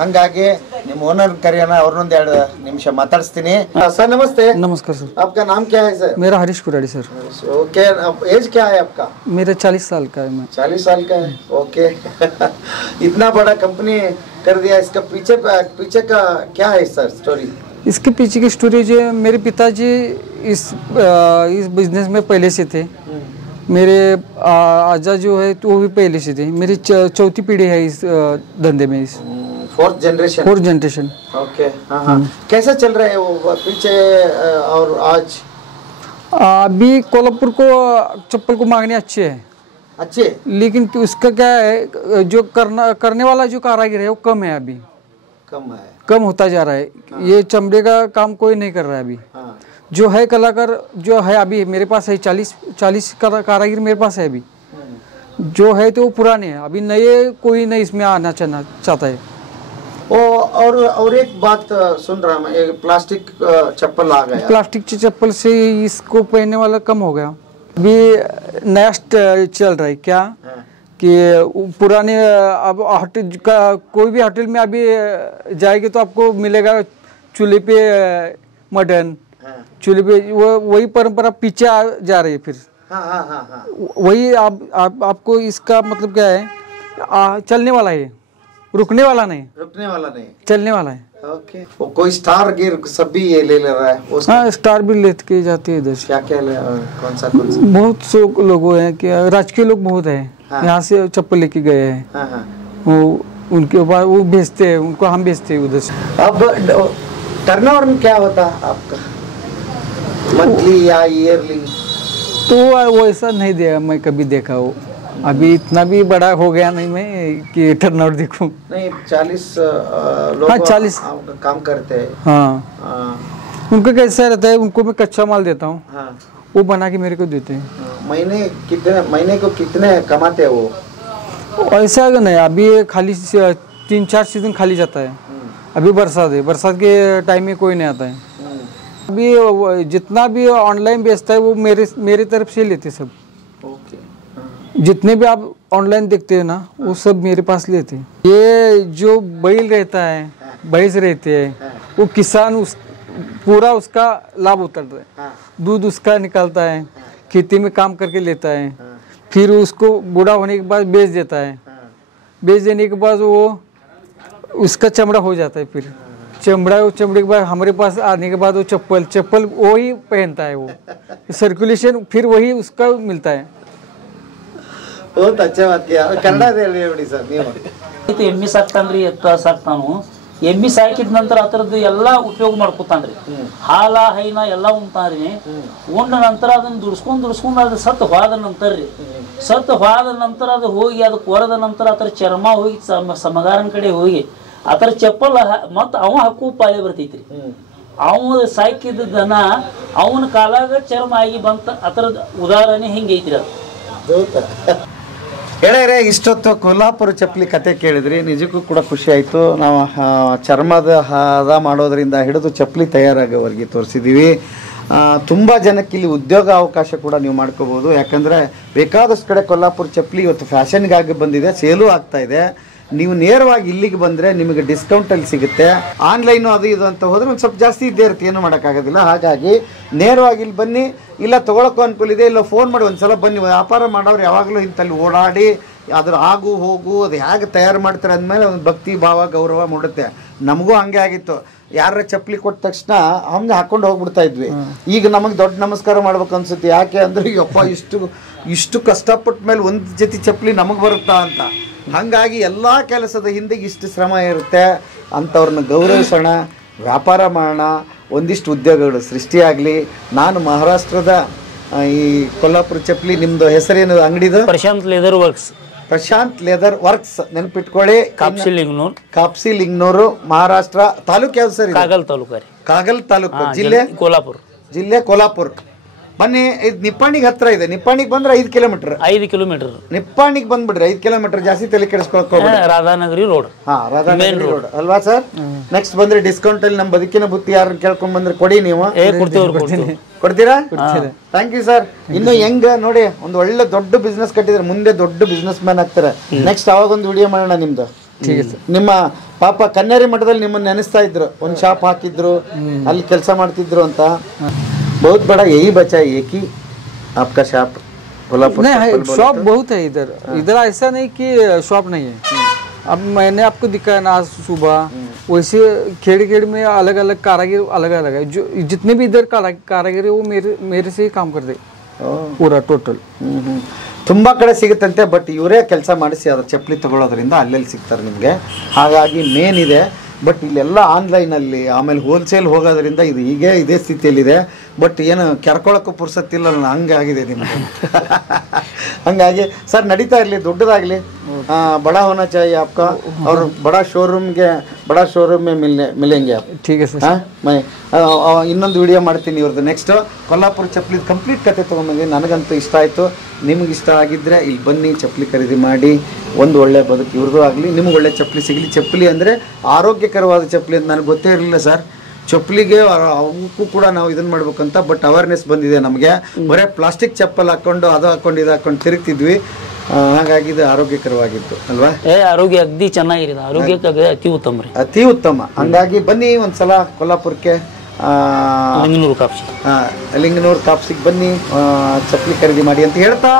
ಹಂಗಾಗಿ ನಿಮ್ಮ ಓನರ್ ಕರೆಯೋಣ ಅವ್ರನ್ನೊಂದ್ 2 ನಿಮಿಷ ಮಾತಾಡಿಸ್ತೀನಿ सर नमस्ते नमस्कार सर आपका नाम क्या है सर मेरा Harish Kuradi sir okay age क्या है आपका मेरा 40 साल का है मैं 40 साल का है ओके इतना बड़ा कंपनी कर दिया इसका पीछे का क्या है सर स्टोरी इसके पीछे की स्टोरी जो मेरे पिताजी इस बिजनेस में पहले से थे मेरे आजा जो है तो वो भी पहले से थे मेरी चौथी पीढ़ी है इस धंधे में इस फोर्थ जनरेशन ओके हाँ कैसा चल रहा है वो पीछे और आज अभी कोल्हापुर को चप्पल को मांगने अच्छे अच्छे लेकिन उसका क्या है जो करने वाला जो कारीगर है वो कम है अभी कम होता जा रहा है ये चमड़े का काम कोई नहीं कर रहा है अभी जो है कलाकार जो है अभी मेरे पास है 40 कारीगर मेरे पास है अभी जो है तो वो पुराने हैं अभी नए कोई नहीं इसमें आना चाहता है और एक बात सुन रहा मैं एक प्लास्टिक चप्पल आ गया प्लास्टिक चप्पल से इसको पहनने वाला कम हो गया अभी नया चल रहा है क्या कि पुराने अब होटल का कोई भी होटल में अभी जाएंगे तो आपको मिलेगा चूल्हे पे मटन चूल्हे पे वही परंपरा पीछे जा रही है फिर वही आपको इसका मतलब क्या है चलने वाला है रुकने वाला नहीं चलने वाला है ओके वो कोई स्टार गिर सब भी ये ले रहा है हाँ स्टार भी लेके जाते हैं इधर क्या कौन सा बहुत से लोग हैं कि राजकीय लोग बहुत है यहाँ से चप्पल लेके गए हैं वो उनके बाद वो भेजते हैं, उनको हम भेजते हैं उधर से। अब टर्नओवर में क्या होता आपका, मंथली या ईयरली? तो वो ऐसा नहीं दिया, मैं कभी देखा वो, अभी इतना भी बड़ा हो गया नहीं मैं कि टर्नओवर देखूं। नहीं 40 लोग हाँ, 40 काम करते हैं। हाँ, हाँ, उनका कैसा रहता है, उनको मैं कच्चा माल देता हूँ, हाँ, वो बना के मेरे को देते हैं। महीने को कितने कमाते हैं वो? ऐसा नहीं, अभी खाली 3-4 सीजन खाली जाता है। अभी बरसात है, बरसात के टाइम में कोई नहीं आता है। अभी जितना भी ऑनलाइन बेचता है वो मेरे तरफ से लेते सब। ओके। जितने भी आप ऑनलाइन देखते हैं ना, वो सब मेरे पास लेते हैं। ये जो बैल रहता है, भैंस रहते हैं, वो किसान पूरा उसका लाभ उतारता है, दूध उसका निकालता है, खेती में काम करके लेता है, फिर उसको बूढ़ा होने के बाद बेच देता है। बेच देने के बाद वो उसका चमड़ा हो जाता है, फिर चमड़े के बाद हमारे पास आने के बाद वो चप्पल वही पहनता है, वो सर्कुलेशन फिर वही उसका मिलता है। बहुत अच्छा बात किया। कन्नಡ ಹೇಳಿ ಸರ್ ನೀವು. ಎಮ್ಮಿ ಸಾಕ್ತಾನ್ರಿ, ಎತ್ತ ಸಾಕ್ತಾನು. ಎಮ್ಮಿ ಸಾಕಿದ ನಂತರ ಅದರದ್ದು ಎಲ್ಲ ಉಪಯೋಗ ಮಾಡ್ಕೊತಾನ್ರಿ. ಹಾಲ ಹೈನ ಎಲ್ಲ ಉಣ್ತಾನ್ರಿ. ಉಂಡ ನಂತರ ಅದನ್ನ ದುಡ್ಸ್ಕೊಂಡ್ ಅದು ಸತ್ತು ಹೋದ ನಂತರ ಅದು ಹೋಗಿ ಅದು ಕೊರದ ನಂತರ ಅದರ ಚರ್ಮ ಹೋಗಿ ಸಮಗಾರನ ಕಡೆ ಹೋಗಿ ಅದರ ಚಪ್ಪಲ್ ಮತ್ತು ಅವ ಹಾಕು ಪಾಳೆ ಬರ್ತೈತ್ರಿ. ಅವನು ಸಾಕಿದ ದನ ಅವನ ಕಾಲಾಗ ಚರ್ಮ ಆಗಿ ಬಂತ. ಅದರ ಉದಾಹರಣೆ ಹಿಂಗೈತ್ರಿ ಅದು. ಗೆಳೆಯರೇ, ಇಷ್ಟೊತ್ತು ಕೊಲ್ಹಾಪುರ ಚಪ್ಪಲಿ ಕತೆ ಕೇಳಿದ್ರಿ. ನಿಜಕ್ಕೂ ಕೂಡ ಖುಷಿ ಆಯಿತು. ನಾವು ಚರ್ಮದ ಹದ ಮಾಡೋದರಿಂದ ಹಿಡಿದು ಚಪ್ಪಲಿ ತಯಾರಾಗೋವರೆಗೆ ತೋರಿಸಿದ್ದೀವಿ. ತುಂಬ ಜನಕ್ಕೆ ಇಲ್ಲಿ ಉದ್ಯೋಗ ಅವಕಾಶ ಕೂಡ ನೀವು ಮಾಡ್ಕೋಬೋದು. ಯಾಕಂದರೆ ಬೇಕಾದಷ್ಟು ಕಡೆ ಕೊಲ್ಹಾಪುರ ಚಪ್ಪಲಿ ಇವತ್ತು ಫ್ಯಾಷನ್ಗಾಗಿ ಬಂದಿದೆ, ಸೇಲು ಆಗ್ತಾ ಇದೆ. ನೀವು ನೇರವಾಗಿ ಇಲ್ಲಿಗೆ ಬಂದರೆ ನಿಮಗೆ ಡಿಸ್ಕೌಂಟಲ್ಲಿ ಸಿಗುತ್ತೆ. ಆನ್ಲೈನು ಅದು ಇದು ಅಂತ ಹೋದರೆ ಒಂದು ಸ್ವಲ್ಪ ಜಾಸ್ತಿ ಇದ್ದೇ ಇರುತ್ತೆ, ಏನೂ ಮಾಡೋಕ್ಕಾಗೋದಿಲ್ಲ. ಹಾಗಾಗಿ ನೇರವಾಗಿ ಇಲ್ಲಿ ಬನ್ನಿ. ಇಲ್ಲ ತೊಗೊಳಕ್ಕೂ ಅನುಕೂಲ ಇದೆ, ಇಲ್ಲ ಫೋನ್ ಮಾಡಿ ಒಂದು ಸಲ ಬನ್ನಿ. ವ್ಯಾಪಾರ ಮಾಡೋರು ಯಾವಾಗಲೂ ಇಂಥಲ್ಲಿ ಓಡಾಡಿ ಅದ್ರ ಆಗು ಹೋಗು ಅದು ಹೇಗೆ ತಯಾರು ಮಾಡ್ತಾರೆ ಅಂದಮೇಲೆ ಒಂದು ಭಕ್ತಿ ಭಾವ ಗೌರವ ಮೂಡುತ್ತೆ. ನಮಗೂ ಹಂಗೆ ಆಗಿತ್ತು. ಯಾರ ಚಪ್ಪಲಿ ಕೊಟ್ಟ ತಕ್ಷಣ ಹಂಗೆ ಹಾಕೊಂಡು ಹೋಗ್ಬಿಡ್ತಾ ಇದ್ವಿ. ಈಗ ನಮಗೆ ದೊಡ್ಡ ನಮಸ್ಕಾರ ಮಾಡ್ಬೇಕು ಅನ್ಸುತ್ತೆ. ಯಾಕೆ ಅಂದರೆ ಯಪ್ಪ ಇಷ್ಟು ಕಷ್ಟಪಟ್ಟ ಮೇಲೆ ಒಂದು ಜೊತೆ ಚಪ್ಪಲಿ ನಮಗೆ ಬರುತ್ತಾ ಅಂತ. ಹಾಗಾಗಿ ಎಲ್ಲ ಕೆಲಸದ ಹಿಂದೆ ಇಷ್ಟು ಶ್ರಮ ಇರುತ್ತೆ. ಅಂಥವ್ರನ್ನ ಗೌರವಿಸೋಣ, ವ್ಯಾಪಾರ ಮಾಡೋಣ, ಒಂದಿಷ್ಟು ಉದ್ಯೋಗಗಳು ಸೃಷ್ಟಿಯಾಗಲಿ. ನಾನು ಮಹಾರಾಷ್ಟ್ರದ ಈ ಕೊಲ್ಹಾಪುರ ಚಪ್ಪಲಿ, ನಿಮ್ಮದು ಹೆಸರೇನು ಅಂಗಡಿದು? Prashant leather works. Prashant leather works ನೆನಪಿಟ್ಕೊಳ್ಳಿ. ಕಾಪ್ಸಿಲಿಂಗ್ನೂರು, ಮಹಾರಾಷ್ಟ್ರ. ತಾಲೂಕು ಯಾವ್ದು ಸರ್? ಕಾಗಲ್ ತಾಲೂಕು. ಕಾಗಲ್ ತಾಲೂಕು, ಜಿಲ್ಲೆ ಕೋಲ್ಹಾಪುರ. ಬನ್ನಿ, ಇದು ನಿಪ್ಪಾಣಿಗೆ ಹತ್ರ ಇದೆ. ನಿಪ್ಪಾಣಿಗೆ ಬಂದ್ರೆ 5 ಕಿಲೋಮೀಟರ್. ನಿಪ್ಪಾಣಿಗೆ ಬಂದ್ಬಿಡ್ರಿ, 5 ಕಿಲೋಮೀಟರ್. ಜಾಸ್ತಿ ತಲೆ ಕೆಡಿಸ್ಕೊಳಕ್ ರಾಧಾನಗರಿ ರೋಡ್. ರಾಧಾನಗರಿ ರೋಡ್ ಅಲ್ವಾ ಸರ್? ನೆಕ್ಸ್ಟ್ ಬಂದ್ರೆ ಡಿಸ್ಕೌಂಟ್ ಅಲ್ಲಿ ನಮ್ಮ ಬದುಕಿನ ಬುತ್ತಿ ಯಾರನ್ನ ಕೇಳ್ಕೊಂಡ್ ಬಂದ್ರೆ ಕೊಡಿ ನೀವು. ಕೊಡ್ತೀರಾ? Thank you sir. ಇನ್ನು ಹೆಂಗ ನೋಡಿ, ಒಂದು ಒಳ್ಳೆ ದೊಡ್ಡ ಬಿಸ್ನೆಸ್ ಕಟ್ಟಿದ್ರೆ ಮುಂದೆ ದೊಡ್ಡ ಬಿಸ್ನೆಸ್ ಮ್ಯಾನ್ ಆಗ್ತಾರೆ. ನೆಕ್ಸ್ಟ್ ಅವಾಗ ಒಂದು ವಿಡಿಯೋ ಮಾಡೋಣ ನಿಮ್ದು. ನಿಮ್ಮ ಪಾಪ ಕನ್ಯಾರಿ ಮಠದಲ್ಲಿ ನಿಮ್ಮನ್ನ ನೆನೆಸ್ತಾ ಇದ್ರು, ಒಂದು ಶಾಪ್ ಹಾಕಿದ್ರು, ಅಲ್ಲಿ ಕೆಲಸ ಮಾಡ್ತಿದ್ರು ಅಂತ. बहुत बड़ा यही बचा है एक ही आपका शॉप कोल्हापुर? नहीं, शॉप बहुत है इधर ऐसा नहीं कि शॉप नहीं है। अब मैंने आपको दिखाया ना आज सुबह, वैसे खेड़ में अलग अलग कारागिर अलग अलग है। जो जितने भी इधर कारागिर है वो मेरे से ही काम करते पूरा टोटल. ತುಂಬ ಕಡೆ ಸಿಗುತ್ತಂತೆ, ಬಟ್ ಇವರೇ ಕೆಲಸ ಮಾಡಿಸಿ ಅದ್ರ ಚಪ್ಪಲಿ ತಗೊಳ್ಳೋದ್ರಿಂದ ಅಲ್ಲೆಲ್ಲಿ ಸಿಗ್ತಾರೆ ನಿಮಗೆ. ಹಾಗಾಗಿ ಮೇನ್ ಇದೆ. ಬಟ್ ಇಲ್ಲೆಲ್ಲ ಆನ್ಲೈನಲ್ಲಿ, ಆಮೇಲೆ ಹೋಲ್ಸೇಲ್ ಹೋಗೋದ್ರಿಂದ ಇದು ಇದೇ ಸ್ಥಿತಿಯಲ್ಲಿದೆ. ಬಟ್ ಏನು ಕೆರ್ಕೊಳ್ಳೋಕ್ಕೂ ಪುರ್ಸತ್ತಿಲ್ಲ, ಹಂಗೆ ಆಗಿದೆ ನಿಮಗೆ. ಹಂಗಾಗಿ ಸರ್ ನಡೀತಾ ಇರಲಿ, ದೊಡ್ಡದಾಗಲಿ. बड़ा होना चाहिए आपका और बड़ा शोरूम में मिलेंगे आप. ठीक है सर. मैं ಇನ್ನೊಂದು ವಿಡಿಯೋ ಮಾಡ್ತೀನಿ ಇವ್ರದ್ದು. ನೆಕ್ಸ್ಟ್ ಕೊಲ್ಹಾಪುರ ಚಪ್ಪಲಿ ಕಂಪ್ಲೀಟ್ ಕತೆ ತೊಗೊಂಬಂದು ನನಗಂತೂ ಇಷ್ಟ ಆಯಿತು. ನಿಮ್ಗೆ ಇಷ್ಟ ಆಗಿದ್ದರೆ ಇಲ್ಲಿ ಬನ್ನಿ, ಚಪ್ಪಲಿ ಖರೀದಿ ಮಾಡಿ. ಒಂದು ಒಳ್ಳೆ ಬದುಕು ಇವ್ರದ್ದು ಆಗಲಿ, ನಿಮ್ಗೆ ಒಳ್ಳೆ ಚಪ್ಪಲಿ ಸಿಗಲಿ. ಚಪ್ಪಲಿ ಅಂದರೆ ಆರೋಗ್ಯಕರವಾದ ಚಪ್ಪಲಿ ಅಂತ ನನಗೆ ಗೊತ್ತೇ ಇರಲಿಲ್ಲ ಸರ್. ಚಪ್ಪಲಿಗೆ ಅವಕ್ಕೂ ಕೂಡ ನಾವು ಇದನ್ನು ಮಾಡ್ಬೇಕಂತ, ಬಟ್ ಅವೇರ್ನೆಸ್ ಬಂದಿದೆ ನಮಗೆ. ಬರೀ ಪ್ಲಾಸ್ಟಿಕ್ ಚಪ್ಪಲ್ ಹಾಕ್ಕೊಂಡು ಇದು ಹಾಕ್ಕೊಂಡು ತಿರುಗ್ತಿದ್ವಿ. ಹಾಗಾಗಿ ಇದು ಆರೋಗ್ಯಕರವಾಗಿತ್ತು ಅಲ್ವಾ? ಆರೋಗ್ಯ ಅಗದಿ ಚೆನ್ನಾಗಿದೆ, ಆರೋಗ್ಯಕ್ಕೆ ಅತಿ ಉತ್ತಮ ರೀ, ಅತಿ ಉತ್ತಮ. ಹಂಗಾಗಿ ಬನ್ನಿ ಒಂದ್ಸಲ ಕೊಲ್ಹಾಪುರಕ್ಕೆ, ಲಿಂಗನೂರು ಕಾಪ್ಸಿಗೆ ಬನ್ನಿ, ಚಪ್ಪಲಿ ಖರೀದಿ ಮಾಡಿ ಅಂತ ಹೇಳ್ತಾ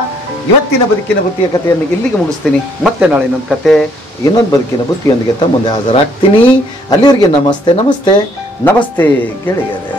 ಇವತ್ತಿನ ಬದುಕಿನ ಬುತ್ತಿಯ ಕಥೆಯನ್ನು ಇಲ್ಲಿಗೆ ಮುಗಿಸ್ತೀನಿ. ಮತ್ತೆ ನಾಳೆ ಇನ್ನೊಂದು ಕತೆ, ಇನ್ನೊಂದು ಬದುಕಿನ ಬುತ್ತಿಯೊಂದಿಗೆ ಮುಂದೆ ಹಾಜರಾಗ್ತೀನಿ. ಅಲ್ಲಿವರೆಗೆ ನಮಸ್ತೆ ಗೆಳೆಯರೇ.